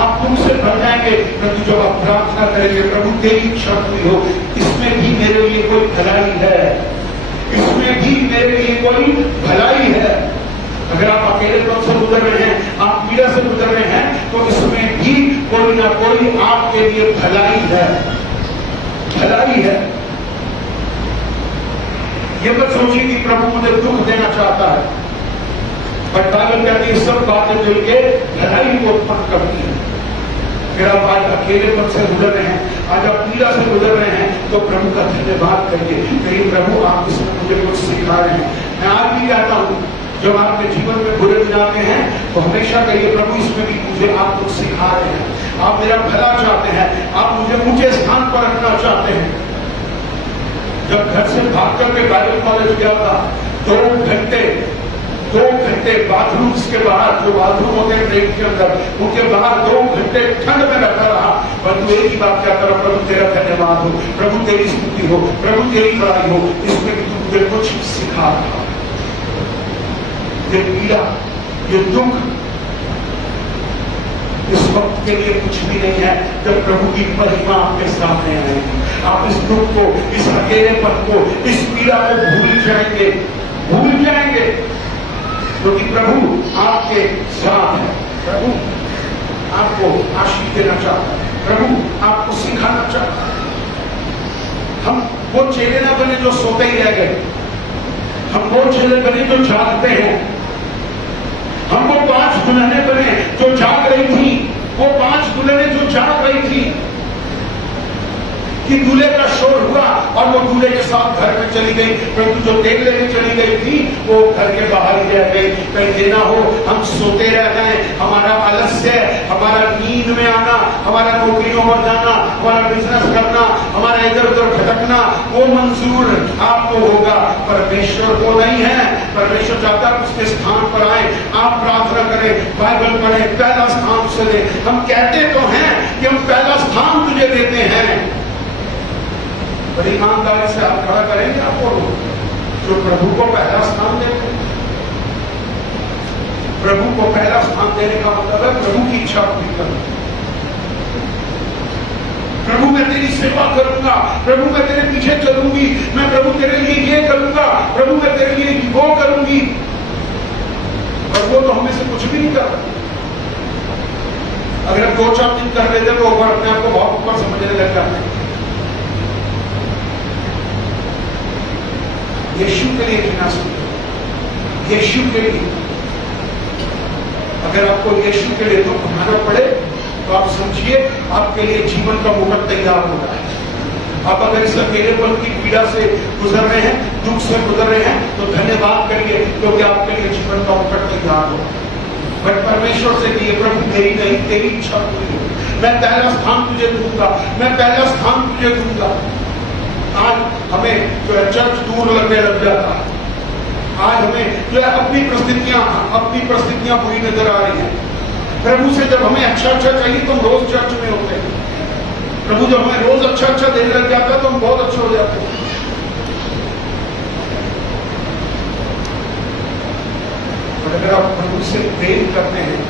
आप दुख से भर जाएंगे, परंतु जब आप प्रार्थना करेंगे, प्रभु तेरी इच्छा पूरी हो, इसमें भी मेरे लिए कोई भलाई है, इसमें भी मेरे लिए कोई भलाई है। अगर आप अकेलेपन से गुजर रहे हैं, आप पीड़ा से गुजर रहे हैं, तो इसमें भी कोई ना कोई आपके लिए भलाई है, भलाई है। ये मत सोचिए कि प्रभु मुझे दुख देना चाहता है, पर बाइबल कहती है सब बातें मिलकर भलाई को उत्पन्न करती है। फिर आप आज अकेलेपन से गुजर रहे हैं, आज आप पीड़ा से गुजर रहे हैं, तो प्रभु का धन्यवाद करिए, कहिए प्रभु आप इसमें मुझे कुछ सिखा रहे हैं। मैं आज भी कहता हूं, जब आपके जीवन में बुरे दिन आते हैं, तो हमेशा कहिए प्रभु इसमें भी मुझे आप कुछ सिखा रहे हैं, आप मेरा भला चाहते हैं, आप मुझे ऊंचे स्थान पर रखना चाहते हैं। जब घर से भाग करके बाइबल कॉलेज गया था, 2 घंटे बाथरूम के बाहर, जो बाथरूम होते हैं ट्रेन के अंदर, उनके बाहर 2 घंटे ठंड में बैठा रहा, परंतु एक ही बात क्या करो, प्रभु तेरा धन्यवाद हो, प्रभु तेरी स्तुति हो, प्रभु तेरी बड़ाई हो, इसमें भी तू मुझे कुछ सिखा रहा। ये पीड़ा, ये दुख इस वक्त के लिए कुछ भी नहीं है, जब प्रभु की महिमा आपके सामने आएगी, आप इस दुख को, इस अकेलेपन को, इस पीड़ा को भूल जाएंगे, भूल जाएंगे, क्योंकि प्रभु आपके साथ है। प्रभु आपको आशीष देना चाहता है, प्रभु आपको सिखाना चाहता है। हम वो चेले ना बने जो सोते ही रह गए, हम वो चेले बने जो जागते हैं, हम वो 5 दुल्हनें बने जो जाग रही थी, वो 5 दुल्हनें जो जाग रही थी कि दूल्हे का शोर हुआ और वो दूल्हे के साथ घर में चली गई, परंतु जो तेल लेके चली गई थी वो घर के बाहर ही रह गई। कहीं देना हो हम सोते रह गए, हमारा आलस्य, हमारा नींद में आना, हमारा नौकरियों पर जाना, हमारा बिजनेस करना, हमारा इधर उधर भटकना, वो मंजूर आपको होगा, परमेश्वर को नहीं है। परमेश्वर चाहता है उसके स्थान पर आए, आप प्रार्थना करें, बाइबल पढ़ें, पहला स्थान उसे दें। हम कहते तो हैं कि हम पहला स्थान तुझे देते हैं, पर ईमानदारी से आप खड़ा करेंगे आपको जो प्रभु को पहला स्थान देते हैं। प्रभु को पहला स्थान देने का मतलब है प्रभु की इच्छा पूरी करना। प्रभु मैं तेरी सेवा करूंगा, प्रभु मैं तेरे पीछे चलूंगी, मैं प्रभु तेरे लिए ये करूंगा, प्रभु मैं तेरे लिए वो करूंगी, और वो तो हमें से कुछ भी नहीं कर रहा। अगर हम 2-4 दिन कर लेते तो ऊपर अपने आप को बहुत ऊपर समझने लग जाते हैं। यीशु के लिए जीना सीखो, यीशु के लिए। अगर आपको यीशु के लिए दुख उठाना पड़े तो आप समझिए आपके लिए जीवन का मुकुट तैयार हो रहा है। आप अगर इस अकेलेपन की पीड़ा से गुजर रहे हैं, दुख से गुजर रहे हैं, तो धन्यवाद करिए, क्योंकि आपके लिए जीवन का मुकुट तैयार हो। बट परमेश्वर से कहिए प्रभु मेरी नहीं तेरी इच्छा पूरी हो, मैं पहला स्थान तुझे दूंगा, मैं पहला स्थान तुझे दूंगा। आज हमें जो है चर्च दूर लगने लग जाता है, आज हमें जो है अपनी परिस्थितियां बुरी नजर आ रही हैं। प्रभु से जब हमें अच्छा चाहिए तो हम रोज चर्च में होते हैं, प्रभु जब हमें रोज अच्छा देने लग जाता है तो हम बहुत अच्छे हो जाते हैं। और अगर आप प्रभु से प्रेम करते हैं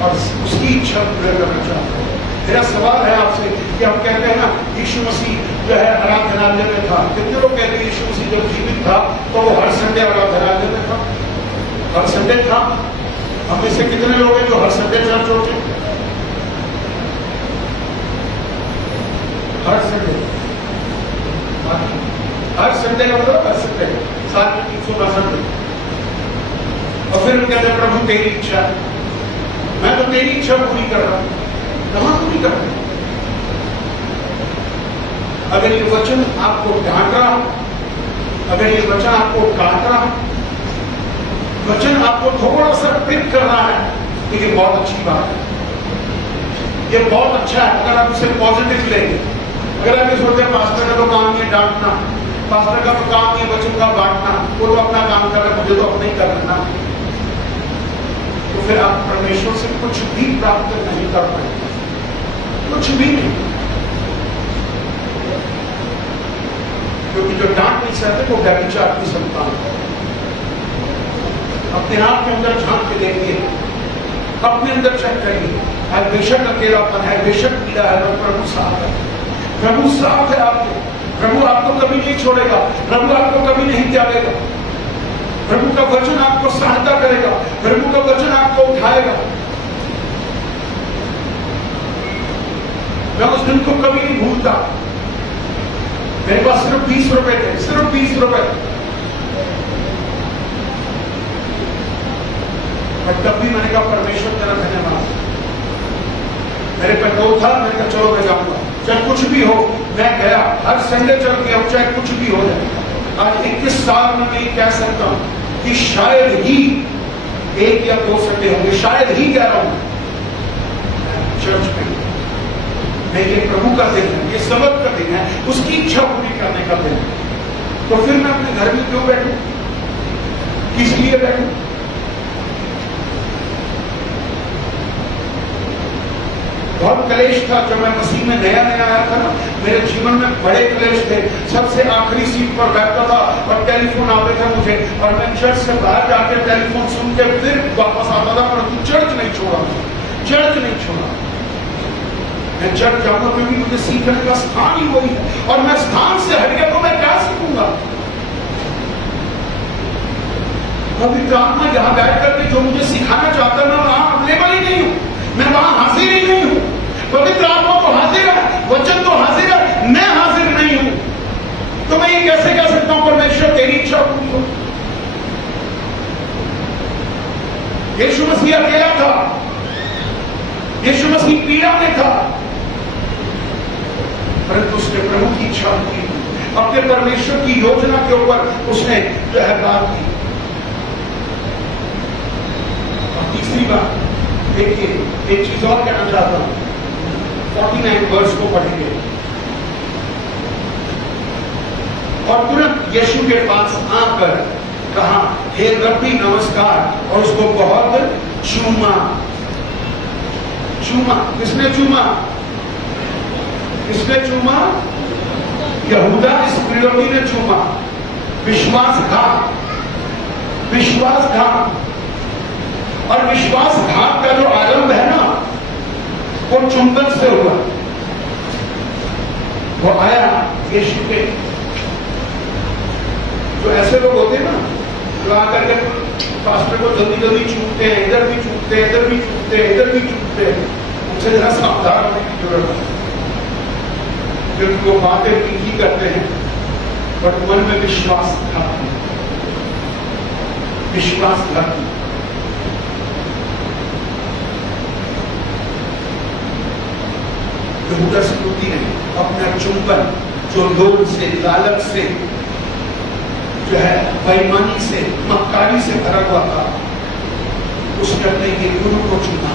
और उसकी इच्छा पूरा करना चाहते हैं, मेरा सवाल है आपसे कि हम कहते हैं ना यीशु मसीह जो है आराधनालय में था। कितने लोग कहते हैं यीशु मसीह जब जीवित था तो वो हर संडे आराधनालय में था? हर संडे था? हम में से कितने लोग हैं जो हर संडे चर्च होते हैं? हर संडे, हर संडे का मतलब हर संडे, साल में 362 दिन। और फिर हम कहते हैं प्रभु तेरी इच्छा, मैं तो तेरी इच्छा पूरी कर रहा हूं। कहां पूरी कर रहे? अगर ये वचन आपको डांट रहा हो, अगर ये वचन आपको काट रहा हो, वचन आपको थोड़ा सा पिक कर रहा है, तो ये बहुत अच्छी बात है, ये बहुत अच्छा है। अगर आप इसे पॉजिटिव लेंगे, अगर आप ये सोचते हैं पास्टर का तो काम है डांटना, पास्टर का तो काम है वचन का बांटना, वो तो अपना काम कर रहे हैं, मुझे तो अपना ही करना, तो फिर आप परमेश्वर से कुछ भी प्राप्त नहीं कर पाएंगे, कुछ भी नहीं। क्योंकि जो डांट नहीं सकते वो व्यभिचार की संतान है। अपने आप के अंदर झांक के देखिए, अपने अंदर चेक करिए, है बेशक अकेलापन है, बेशक पीड़ा है, पर प्रभु साथ है, प्रभु साथ है आपके, प्रभु आपको कभी नहीं छोड़ेगा, प्रभु आपको कभी नहीं त्यागेगा, प्रभु का वचन आपको सहायता करेगा, प्रभु का वचन आपको उठाएगा। मैं उस दिन को कभी नहीं भूलता, मेरे पास सिर्फ 20 रुपए थे, सिर्फ 20 रुपए, और तब भी मैंने कहा परमेश्वर तेरा धन्यवाद। मेरे पेट्रोल था, मैंने कहा चलो मैं जाऊंगा, चाहे कुछ भी हो। मैं गया, हर संडे चल गया, चाहे कुछ भी हो जाए। आज 21 साल में मैं ये कह सकता हूं कि शायद ही 1 या 2 संडे होंगे, शायद ही कह रहा हूं चर्च में। ये प्रभु का दिन है, ये सबक का दिन है, उसकी इच्छा पूरी करने का दिन है। तो फिर मैं अपने घर में क्यों बैठूं? किस लिए बैठूं? बहुत क्लेश था जब मैं मसीह में नया आया था ना, मेरे जीवन में बड़े क्लेश थे। सबसे आखिरी सीट पर बैठता था और टेलीफोन आते थे मुझे, और मैं चर्च से बाहर जाकर टेलीफोन सुन के फिर वापस आता था, परंतु चर्च नहीं छोड़ा, चर्च नहीं छोड़ा। मैं चर्च जाऊंगा क्योंकि मुझे सीखने का स्थान ही वही है, और मैं स्थान से हट गया तो मैं क्या सीखूंगा? पवित्र आत्मा यहां बैठ करके जो मुझे सिखाना चाहता है, मैं वहां अवेलेबल ही नहीं हूं, मैं वहां हाजिर ही नहीं हूं। पवित्र आत्मा तो हाजिर है, वचन तो हाजिर है, मैं हाजिर नहीं हूं। तो मैं ये कैसे कह सकता हूं परमेश्वर तेरी इच्छा पूरी हो? यीशु मसीह अकेला था, यीशु मसीह पीड़ा में था, परंतु उसने प्रभु की इच्छा पूरी की, अपने परमेश्वर की योजना के ऊपर उसने जो है बात की। और तीसरी बात देखिए, एक चीज और कहना चाहता हूं, 49 वर्ष को पढ़ेंगे। और तुरंत यीशु के पास आकर कहा, हे रब्बी नमस्कार, और उसको बहुत चूमा। चूमा किसने चूमा? किसने चूमा? यहूदा इस्करियोती ने चूमा। विश्वासघात, विश्वासघात। और विश्वासघात का जो आरंभ है ना, वो चुंबन से हुआ। वो आया यीशु के, जो ऐसे लोग होते हैं ना, जो आकर के पास्टर को जल्दी जल्दी चूमते हैं, इधर भी चूमते हैं, इधर भी चूमते हैं, इधर भी चूमते हैं, उनसे जरा सावधान होने की जरूरत है, क्योंकि वो बातें मीठी करते हैं बट मन में विश्वासघात, विश्वासघात। यहूदा इस्करियोती ने अपना चुंबन जो लोभ से, लालच से, जो है बेईमानी से, मक्कारी से भरा हुआ था, उसने अपने ये गुरु को चुना,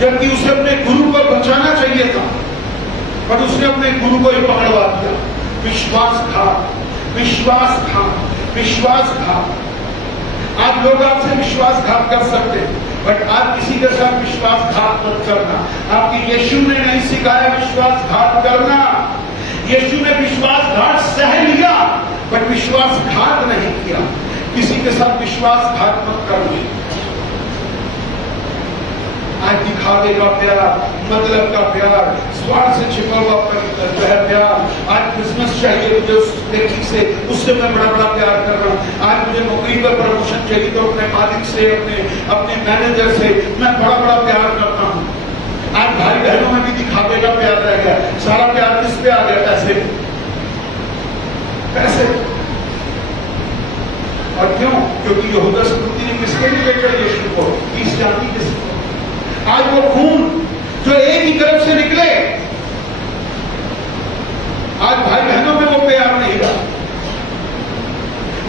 जबकि उसे अपने गुरु को बचाना चाहिए था, पर उसने अपने गुरु को ही पकड़वा दिया। विश्वासघात, विश्वासघात, विश्वासघात। आज लोग आपसे विश्वासघात कर सकते हैं, बट आप किसी के साथ विश्वासघात मत करना। आपकी यीशु ने नहीं सिखाया विश्वासघात करना। यीशु ने विश्वासघात सह लिया, बट विश्वासघात नहीं किया। किसी के साथ विश्वासघात मत करना। आज दिखावे का प्यार, मतलब का प्यार, स्वार्थ से छिपा हुआ प्यार। आज बिजनेस चाहिए मुझे उस व्यक्ति से, उससे मैं बड़ा बड़ा प्यार कर रहा हूँ। आज मुझे नौकरी पर प्रमोशन चाहिए तो अपने मालिक से, अपने मैनेजर से मैं बड़ा बड़ा प्यार करता हूँ। आज भाई बहनों में भी दिखावे का प्यार रह गया। सारा प्यार किस पे आ गया? पैसे, पैसे। और क्यों? क्योंकि यहूदा स्फूर्ति ने किसके लिए बेचा यीशु को? इस जाति के। आज वो खून जो एक ही तरफ से निकले, आज भाई बहनों में वो प्यार नहीं रहा।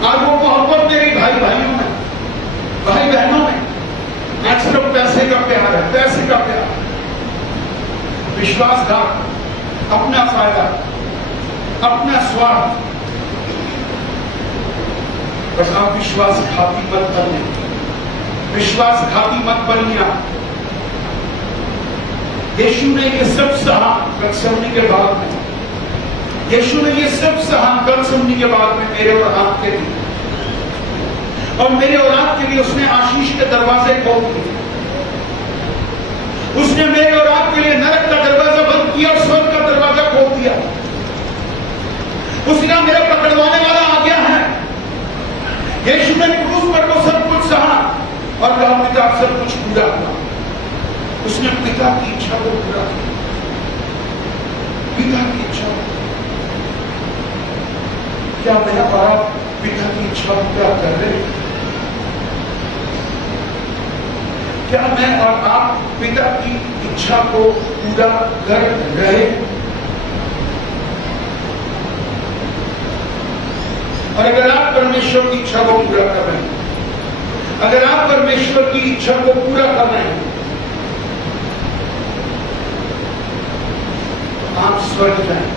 आज वो मोहब्बत नहीं रही भाई भाइयों में, भाई बहनों में। आज सिर्फ पैसे का प्यार है, पैसे का प्यार, विश्वासघात, अपना फायदा, अपना स्वार्थ। बस आप विश्वासघाती मत बनने, विश्वासघाती मत बनिए। यीशु ने ये सब सहा गतसमनी के बाद में, यीशु ने ये सब सहा गतसमनी के बाद में मेरे और आपके लिए, और मेरे और आपके लिए उसने आशीष के दरवाजे खोल दिए। उसने मेरे और आपके लिए नरक का दरवाजा बंद किया और स्वर्ग का दरवाजा खोल दिया। उसने कहा मेरा पकड़वाने वाला आ गया है। यीशु ने क्रूस पर वो सब कुछ सहा और कहा पिता सब कुछ पूरा हुआ। उसने पिता की इच्छा को पूरा किया, पिता की इच्छा। क्या मैं और आप पिता की इच्छा पूरा कर रहे हैं? क्या मैं और आप पिता की इच्छा को पूरा कर रहे? और अगर आप परमेश्वर की इच्छा को पूरा कर रहे हैं, अगर आप परमेश्वर की इच्छा को पूरा कर रहे हैं, तो आप स्वर्ग जाएंगे,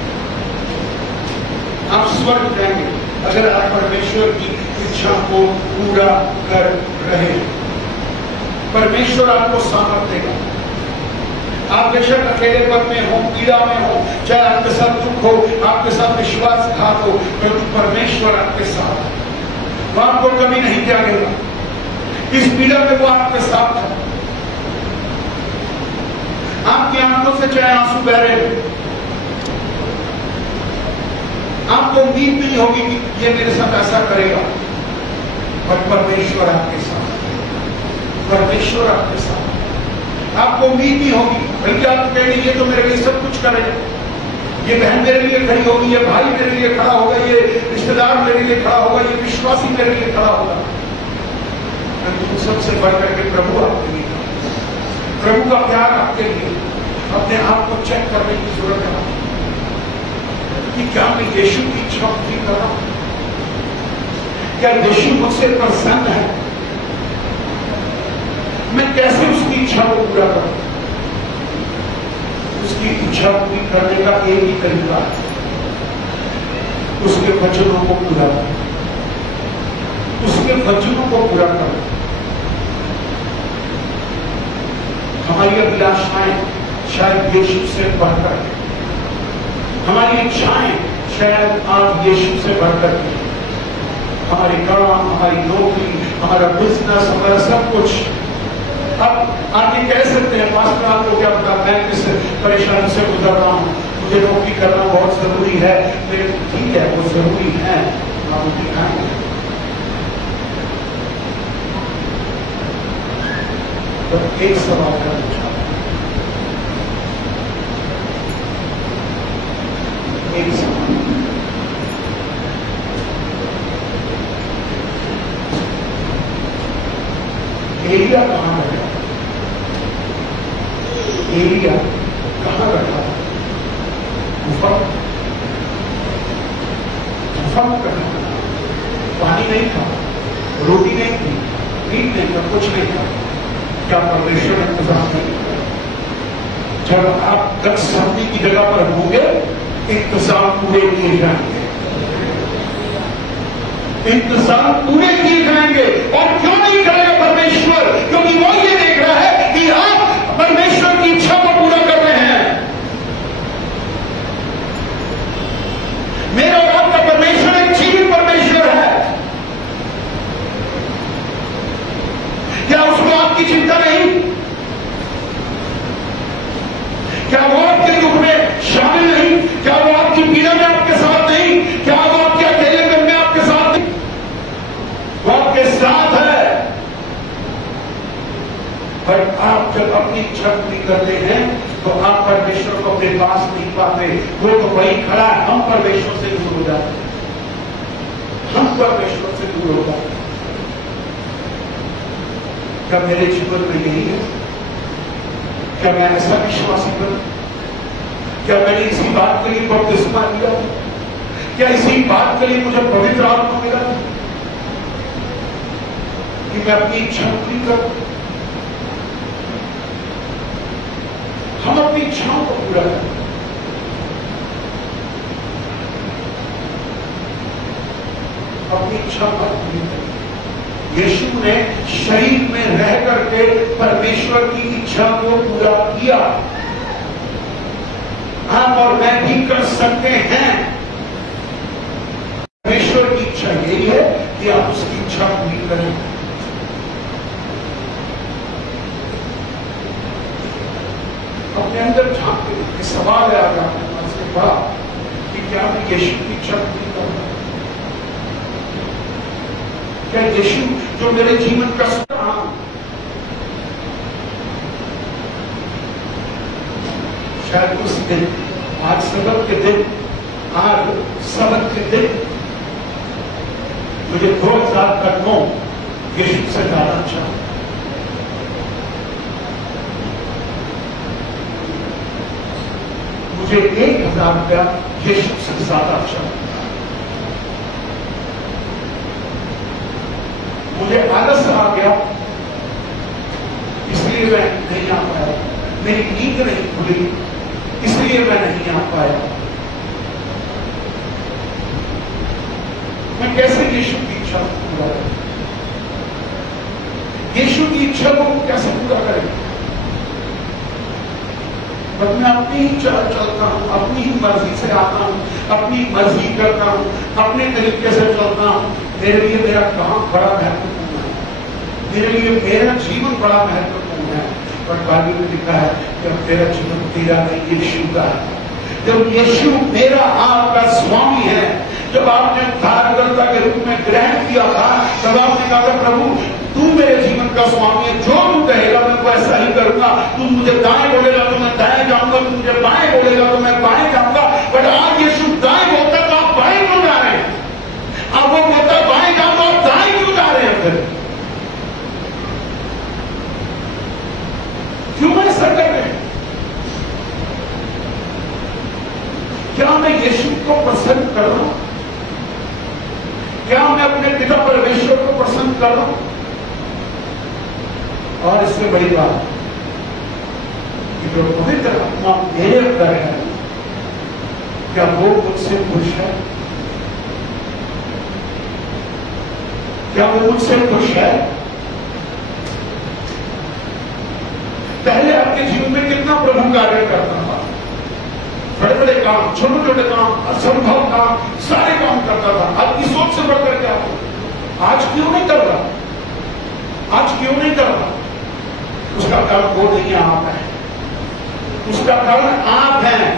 आप स्वर्ग जाएंगे। अगर आप परमेश्वर की इच्छा को पूरा कर रहे हैं, परमेश्वर आपको सामर्थ देगा। आप बेशक अकेलेपन में हो, पीड़ा में हो, चाहे आपके साथ दुख हो, आपके साथ विश्वासघात हो, परंतु परमेश्वर आपके साथ है। वो आपको कभी नहीं त्यागेगा। इस पीड़ा में वो आपके साथ है। आपकी आंखों से चाहे आंसू बह रहे हो, आपको उम्मीद नहीं होगी कि ये मेरे साथ ऐसा करेगा, पर परमेश्वर आपके साथ, परमेश्वर आपके साथ। आपको उम्मीद नहीं होगी, बल्कि आप कहेंगे ये तो मेरे लिए सब कुछ करेगा, ये बहन मेरे लिए खड़ी होगी, ये भाई मेरे लिए खड़ा होगा, ये रिश्तेदार मेरे लिए खड़ा होगा, ये विश्वासी मेरे लिए खड़ा होगा। सबसे बढ़कर के प्रभु आपके लिए, प्रभु का प्यार आपके लिए। अपने आप को चेक करने की जरूरत है कि क्या मैं यीशु की इच्छा पूरी कर रहा हूं? क्या यीशु मुझसे प्रसन्न है? मैं कैसे उसकी इच्छा को पूरा करूं? उसकी इच्छा पूरी करने का एक ही तरीका है, उसके वचनों को पूरा करो, उसके वचनों को पूरा करो। हमारी अभिलाषाएं शायद यीशु से बढ़कर, हमारी इच्छाएं शायद आज यीशु से बढ़कर, हमारे काम, हमारी नौकरी, हमारा बिजनेस, हमारा सब कुछ। अब आगे कह सकते हैं पास्टर आपको क्या पता, मैं किस परेशानी से गुजर रहा हूं, मुझे नौकरी करना बहुत जरूरी है। मेरे ठीक है, वो जरूरी है, आप दिखाएंगे। तो एक सवाल करना चाहता हूं, एक सवाल। एलिया कहां बैठा? एलिया कहां बैठा? गुफा, गुफा में बैठा। पानी नहीं था, रोटी नहीं थी, मीट नहीं था, कुछ नहीं था। क्या परमेश्वर ने इंतजाम नहीं किया? जब आप गतसमनी की जगह पर होंगे, इंतजाम पूरे किए जाएंगे, इंतजाम पूरे किए जाएंगे। और क्यों नहीं करेगा परमेश्वर? क्योंकि वो ये देख रहा है कि आप परमेश्वर की इच्छा को पूरा कर रहे हैं। मेरा और आपका परमेश्वर एक जीवित परमेश्वर है। क्या उसको आपकी चिंता नहीं? पर आप जब अपनी इच्छा पूरी करते हैं तो आप परमेश्वर को अपने पास नहीं पाते। वो तो वही खड़ा है, हम परमेश्वर से दूर हो जाते हैं, हम परमेश्वर से दूर हो जाते हैं। क्या मेरे जीवन में यही है? क्या मैं ऐसा विश्वासी बनूं? क्या मैंने इसी बात के लिए बपतिस्मा लिया? क्या इसी बात के लिए मुझे पवित्र आत्मा मिला कि मैं अपनी इच्छा पूरी करूं? हम अपनी इच्छाओं को पूरा करें। अपनी इच्छा पर पूरी करें। यीशु ने शरीर में रह करके परमेश्वर की इच्छा को पूरा किया। आप और मैं भी कर सकते हैं। परमेश्वर की इच्छा यही है कि आप उसकी इच्छा पूरी करें। अपने अंदर झांक के सवाल है आगे आपने से पढ़ा कि क्या मैं यीशु की इच्छा पूरी करूंगा? क्या यीशु जो मेरे जीवन का सुधार, शायद उस दिन, आज सबक के दिन, आज सबक के दिन मुझे 2009 यीशु से ज्यादा अच्छा, मुझे 1000 रुपया यीशु से ज्यादा अच्छा, मुझे आलस आ गया इसलिए मैं नहीं आ पाया, मेरी नींद नहीं खुली इसलिए मैं नहीं आ पाया। मैं कैसे यीशु की इच्छा को पूरा करूं? यीशु की इच्छा को कैसे पूरा करें? बस मैं अपनी ही चलता हूं, अपनी ही मर्जी से आता हूं, अपनी मर्जी करता हूं, अपने तरीके से चलता हूं। मेरे लिए मेरा काम बड़ा महत्वपूर्ण है, मेरे लिए मेरा जीवन बड़ा महत्वपूर्ण है। पर बाइबल में लिखा है कि अब तेरा जीवन तेरा नहीं, यीशु का है। जब यीशु मेरा आपका स्वामी है, जब आपने उद्धारकर्ता के रूप में ग्रहण किया था, तब आपने कहा था प्रभु तू मेरे जीवन का स्वामी है, जो तू कहेगा मैं वैसा ही करूंगा। तू मुझे दाएं बोलेगा तो मैं दाएं जाऊंगा, तू मुझे बाएं बोलेगा तो मैं बाएं जाऊंगा। बट आज यीशु दाएं बोलता तो आप बाएं क्यों जा रहे हैं? अब वो बोलता बाएं जाऊंगा, आप दाएं क्यों जा रहे हैं? फिर क्यों ऐसा कर रहे हैं? क्या मैं यीशु को पसंद कर रहा हूं? क्या मैं अपने पिता परमेश्वर को पसंद कर रहा हूं? और इससे बड़ी बात कि जो पवित्र आत्मा मेरे अंदर है, क्या वो मुझसे खुश है? क्या वो मुझसे खुश है? पहले आपके जीवन में कितना प्रभु कार्य करता था, बड़े बड़े काम, छोटे छोटे काम, असंभव काम, सारे काम करता था। आपकी सोच से बढ़कर क्या हो? आज क्यों नहीं कर रहा? आज क्यों नहीं कर रहा? उसका कारण वो नहीं है, आप है। उसका कारण आप हैं,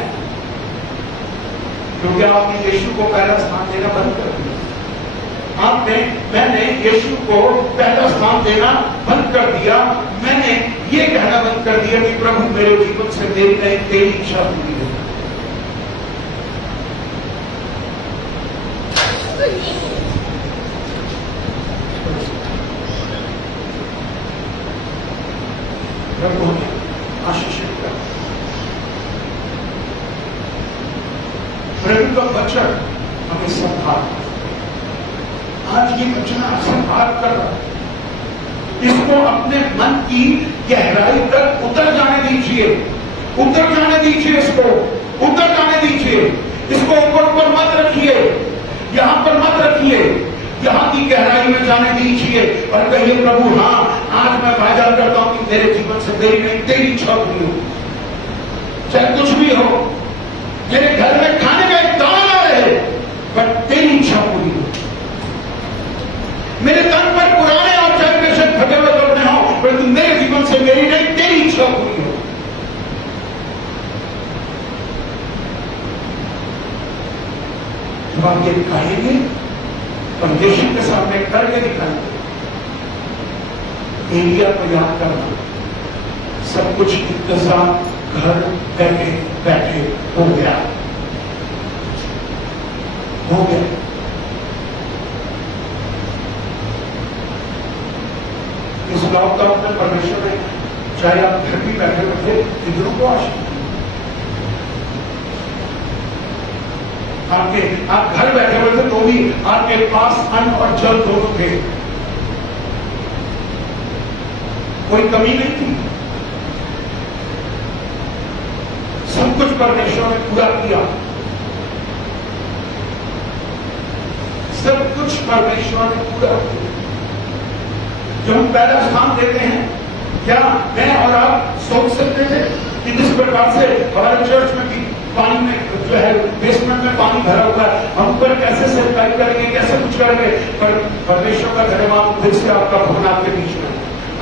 क्योंकि आपने यीशु को पहला स्थान देना बंद कर दिया। मैंने यीशु को पहला स्थान देना बंद कर दिया। मैंने ये कहना बंद कर दिया कि प्रभु मेरे जीवन से मेरी नहीं, तेरी इच्छा पूरी हो। प्रभु हमें आशीषित कर। प्रभु का वचन हमें संभाल, आज ये वचन संभाल कर रहा है। इसको अपने मन की गहराई तक उतर जाने दीजिए, उतर जाने दीजिए, इसको उतर जाने दीजिए। इसको ऊपर ऊपर मत रखिए, यहां पर मत रखिए, यहां की गहराई में जाने दीजिए और कहिए प्रभु हाँ, आज मैं वादा करता हूं कि मेरे जीवन से मेरी नहीं, तेरी इच्छा पूरी हो। चाहे कुछ भी हो, मेरे घर में खाने का एक दाना ना रहे, बट तेरी इच्छा पूरी हो। मेरे तन पर पुराने और चाहे बेशक फटे हुए कपड़े हो, परंतु मेरे जीवन से मेरी नहीं, तेरी इच्छा पूरी हो। जब आप ये कहेंगे और यीशु के सामने करके दिखाएंगे। एलिया को याद करना, सब कुछ इंतजाम घर बैठे बैठे हो गया। इस लॉकडाउन में परमेश्वर ने चाहे आप घर भी बैठे बैठे इधरों को आशीष आप घर बैठे बैठे तो भी आपके पास अन्न और जल दोनों थे, कोई कमी नहीं थी। सब कुछ परमेश्वर ने पूरा किया, सब कुछ परमेश्वर ने पूरा किया। जो हम पहला स्थान देते हैं, क्या मैं और आप सोच सकते थे कि जिस प्रकार से हमारे चर्च में भी पानी में जो है बेसमेंट में पानी भरा हुआ है, हम ऊपर कैसे सरकाई करेंगे, कैसे कुछ करेंगे? पर परमेश्वर का धन्यवाद फिर से आपका भवन आपके बीच में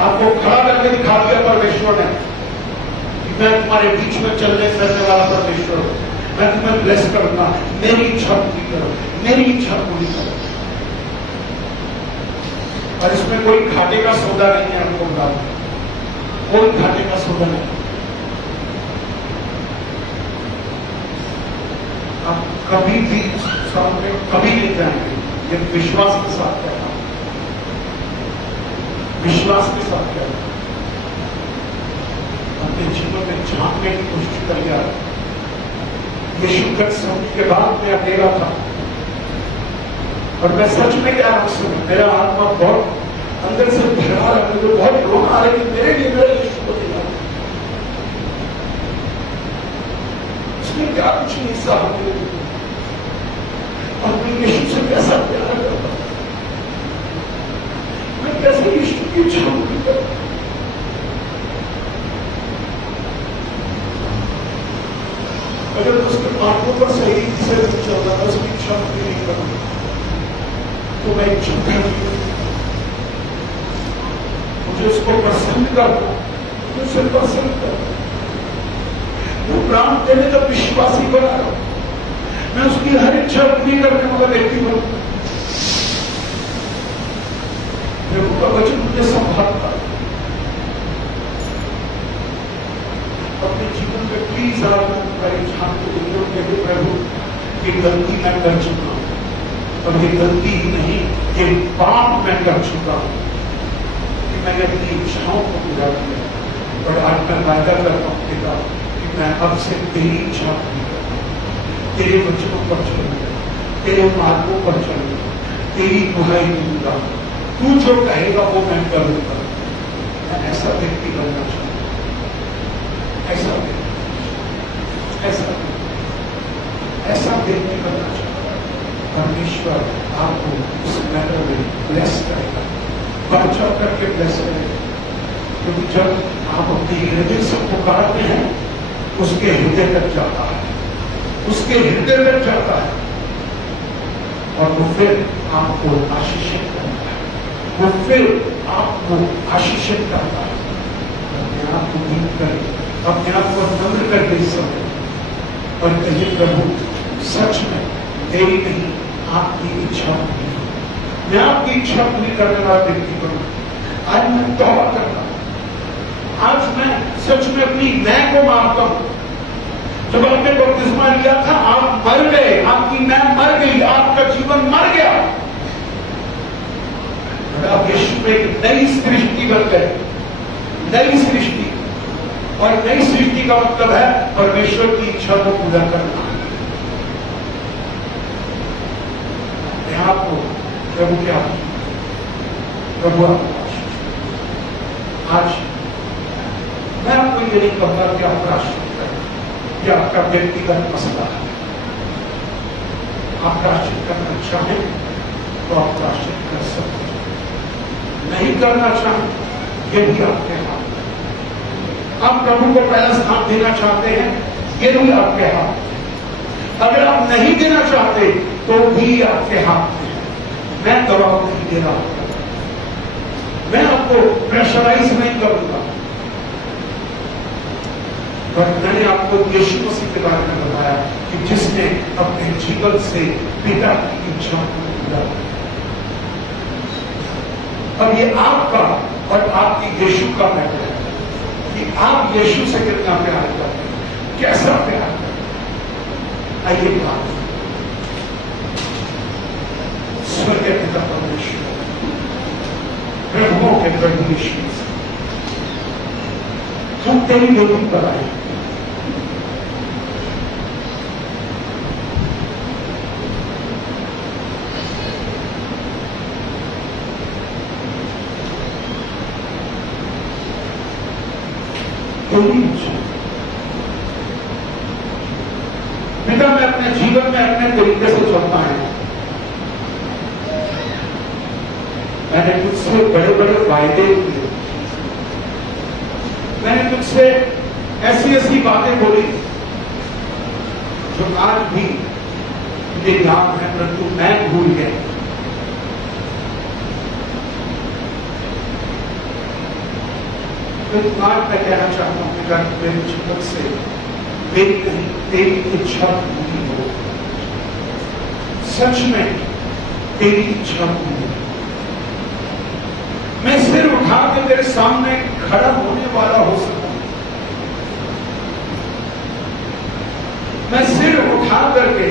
आपको खड़ा करके दिखा दिया परमेश्वर ने कि मैं तुम्हारे बीच में चलने फिरने वाला परमेश्वर हूं, मैं तुम्हें ब्लेस करूंगा। मेरी इच्छा पूरी करो, मेरी इच्छा पूरी करो। और इसमें कोई घाटे का सौदा नहीं है, आपको बता दें, कोई घाटे का सौदा नहीं। आप कभी भी सामने कभी नहीं जाएंगे, ये विश्वास के साथ कहना, विश्वास के साथ कहना। अपने जीवन में झांकने की कोशिश करिए। यीशु के समय के बाद मैं अकेला था और मैं सच में क्या हूं, मेरा आत्मा बहुत अंदर से भरा रहा, मुझे बहुत रोना आ रहा है कि मेरे लिए मेरा यीशु को देखा, उसने क्या कुछ नहीं सहा और मैं यीशु से कैसा प्यार करता, मैं कैसे यीशु की इच्छा पूरी करता। अगर उसके मार्गों पर सही से नहीं चल रहा, उसकी इच्छा पूरी नहीं कर रहा, तो मैं इच्छा मुझे उसको प्रसन्न करना, मुझे प्रसन्न करना, वो प्राण देने का विश्वासी बना रहा, मैं उसकी हर इच्छा पूरी करने वाला व्यक्ति बनूं। प्रभु का वचन मुझे संभालता। अपने जीवन में प्लीज आप ध्यान को देखो, प्रभु ये गलती मैं कर चुका हूं, और ये गलती ही नहीं, ये पाप मैं कर चुका हूं कि मैंने अपनी इच्छाओं को पूरा किया। और आज मैं वायदा करता हूं पिता कि मैं अब से तेरी इच्छा पूरी करूंगा, तेरे वचनों पर चलूंगा, तेरे मार्गों पर चलूंगा, तेरी दुहाई दूंगा, तू जो कहेगा वो मैं करूंगा। मैं ऐसा व्यक्ति बनना चाहूंगा, ऐसा ऐसा व्यक्ति बनना चाहता। परमेश्वर आपको उस मैटर में ब्लेस करेगा, बढ़ चढ़ करके ब्लेस करेगा। क्योंकि जब आप अपने हृदय से पुकारते हैं, उसके हृदय तक जाता है, उसके हृदय तक जाता है, और वो फिर आपको आशीषित करता है, वो फिर आपको आशीषित करता है। अपने आप को नींद करें, अपने आप को नम्र कर दे समय और कहिए प्रभु सच में तेरी नहीं आपकी इच्छा पूरी, मैं आपकी इच्छा पूरी करने वाला व्यक्ति बनूं। आज मैं तौबा करता हूं, आज मैं सच में अपनी मैं को मारता हूं। जब आपने बपतिस्मा लिया था, आप मर गए, आपकी मैं मर गई, आपका जीवन मर गया, आप यीशु में एक नई सृष्टि बन गए, नई सृष्टि। और नई सृष्टि का मतलब है परमेश्वर की इच्छा को पूरा करना। आपको प्रभु क्या प्रभु आज मैं आपको ये नहीं कहूंगा कि आप प्रायश्चित करें, यह आपका व्यक्तिगत मसला है। आप प्रायश्चित करना चाहें तो आप प्रायश्चित कर सकते हैं, नहीं करना चाहें ये भी आपके हाथ। आप प्रभु को पहला स्थान देना चाहते हैं, ये भी आपके हाथ। अगर आप नहीं देना चाहते तो भी आपके हाथ में। मैं दबाव नहीं दे रहा, मैं आपको प्रेशराइज नहीं करूंगा, पर मैंने आपको यीशु मसीह के बारे में बताया कि जिसने अपने जीवन से पिता की इच्छा को पूरा किया। अब ये आपका और आपकी यीशु का मैटर है, कि आप यीशु से कितना प्यार करते हैं, कैसा प्यार करते हैं। आइए बात स्वर्गीय पिता परमेश्वर, प्रभुओं के प्रभु यीशु, हम तेरी बेटी पर आए, पिता मैं अपने जीवन में अपने तरीके से चलता है। मैंने तुझसे बड़े बड़े वायदे किए, मैंने तुझसे ऐसी ऐसी बातें बोली जो आज भी मुझे याद है, परंतु मैं भूल गया। तो आज मैं कहना चाहता हूं पिता, मेरे जीवन से मेरी नहीं तेरी इच्छा पूरी हो, सच में तेरी इच्छा पूरी हो। मैं सिर उठा के तेरे सामने खड़ा होने वाला हो सकूं, मैं सिर उठा करके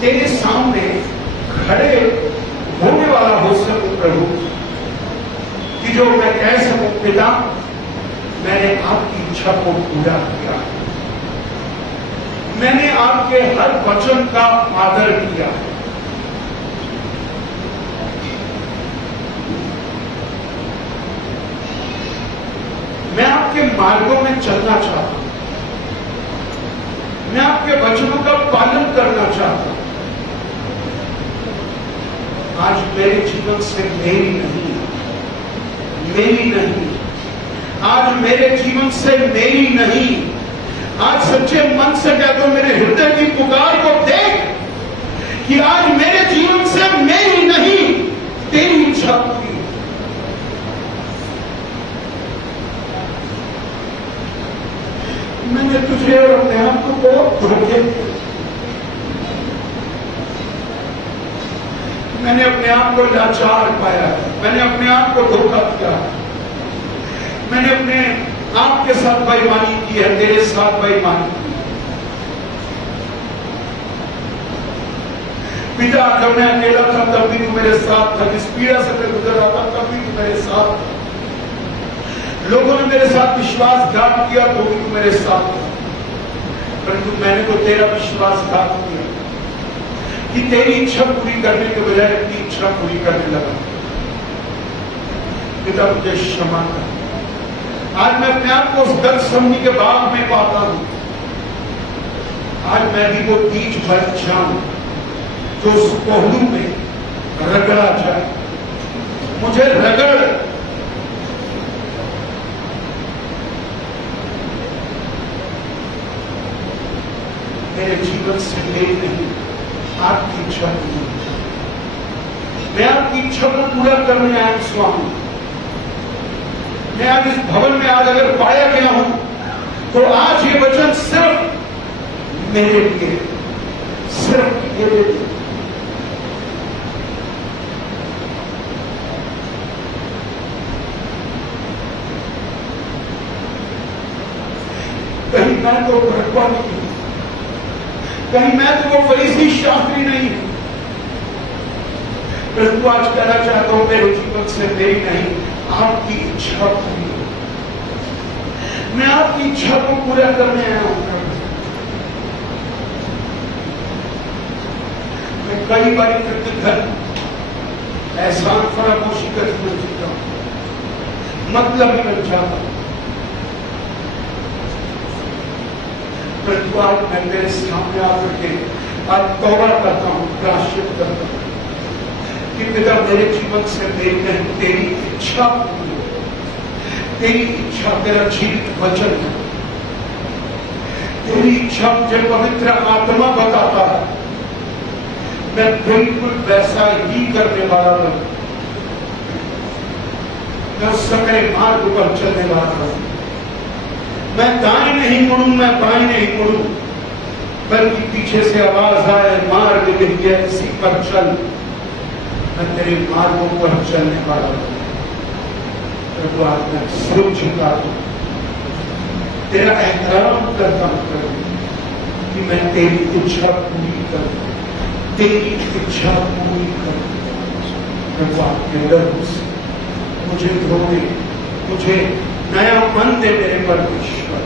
तेरे सामने खड़े होने वाला हो सकूं प्रभु, कि जो मैं कह सकूं पिता मैंने आपकी इच्छा को पूरा किया, मैंने आपके हर वचन का आदर किया। मैं आपके मार्गों में चलना चाहता हूं, मैं आपके वचनों का पालन करना चाहता हूं। आज मेरे जीवन से मेरी नहीं, आज मेरे जीवन से मेरी नहीं, आज सच्चे मन से कह दो मेरे हृदय की पुकार को देख कि आज मेरे जीवन से मेरी नहीं तेरी इच्छा पूरी। मैंने तुझे और अपने आप को बहुत धोखे दिए, मैंने अपने आप को लाचार पाया, मैंने अपने आप को धोखा दिया, मैंने अपने आपके साथ बेईमानी की है, तेरे साथ बेईमानी की। पिता जब मैं अकेला था तब भी तू मेरे साथ था, जिस पीड़ा से मैं गुजर रहा था तब भी तू मेरे साथ था, लोगों ने मेरे साथ विश्वासघात किया तो भी तू मेरे साथ था, परंतु मैंने तो तेरा विश्वासघात किया कि तेरी इच्छा पूरी करने के बजाय अपनी इच्छा पूरी करने लगा। पिता मुझे क्षमा कर, आज मैं अपने आप को उस गतसमनी के बाग में पाता हूं, आज मैं भी वो बीज भर जाऊं जो उस कोहलू में रगड़ा जाए, मुझे रगड़, मेरे जीवन से मेरी नहीं आपकी इच्छा पूरी, मैं आपकी इच्छा को पूरा करने आया स्वामी। मैं आज इस भवन में आज अगर पाया गया हूं तो आज ये वचन सिर्फ मेरे लिए, सिर्फ मेरे लिए। कहीं मैं तो भटका नहीं, कहीं मैं तो वो फरीसी शास्त्री नहीं, परंतु आज कहना चाहता हूं मेरे जीवन से मेरी नहीं आपकी इच्छा पूरी हो, मैं आपकी इच्छा को पूरा करने आया हूं। मैं कई बार कृतज्ञ एहसान फरामोशी कर जीता हूं, मतलब ही बन जाता हूं, परंतु आज मैं मेरे सामने आकर के आज तौबा करता हूं, प्रायश्चित करता हूं कि पिता मेरे जीवन से मेरी नहीं तेरी इच्छा पूरी हो, तेरी इच्छा तेरा जीवित वचन है, तेरी इच्छा मुझे पवित्र आत्मा बताता है, मैं बिल्कुल वैसा ही करने वाला हूं, मैं उस सकरे मार्ग पर चलने वाला हूं, मैं दाएं नहीं मुड़ूं, मैं बाएं नहीं मुड़ूं, बल्कि पीछे से आवाज आए मार्ग नहीं है इसी पर चल, मैं तेरे मार्गों पर चलने वाला हूं। प्रभु आज मैं सिर झुका दूं, तेरा एहतराम करता हूं प्रभु कि मैं तेरी इच्छा पूरी करूं, तेरी इच्छा पूरी करूं। प्रभु आपके डर से मुझे धोने, मुझे नया मन दे मेरे परमेश्वर।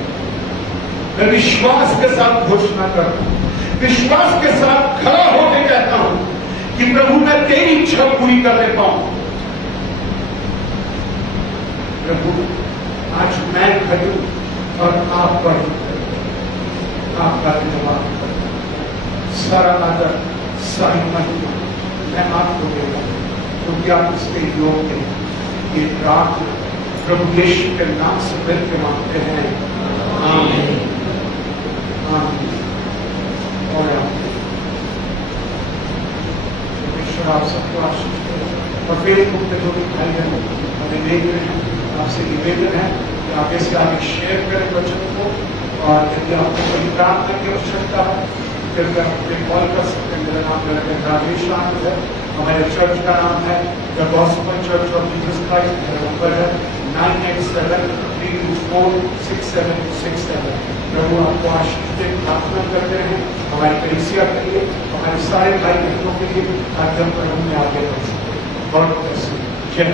मैं विश्वास के साथ घोषणा करता हूं, विश्वास के साथ खड़ा होकर कहता हूं कि प्रभु मैं तेरी इच्छा पूरी करने पाऊं। प्रभु आज मैं घटूं और आप बढ़ें, आपका धन्यवाद करता हूं। सारा आदर, सारी महिमा मैं आपको देता हूं, क्योंकि आप इसके योग्य हैं। ये प्रार्थना प्रभु यीशु के नाम से मिलकर मांगते हैं, आमीन। और परमेश्वर आप सबको आशीष दे। और फेसबुक पे जो भी भाई बहन हमें देख रहे हैं, आपसे निवेदन है कि आप इसके आगे शेयर करें वचन को। और यदि आपको कोई प्रार्थना की आवश्यकता है कृपया मुझे कॉल कर सकते हैं। मेरा नाम राजेश आनंद है, हमारे चर्च का नाम है the gospel church of Jesus Christ. मेरा नंबर है 9873246767। प्रभु आपको आशीष दे। प्रार्थना करते हैं हमारी कलीसिया के लिए, हमारे सारे भाई बहनों के लिए, ताकि हम प्रभु में आगे बढ़ सकें। God bless you. जय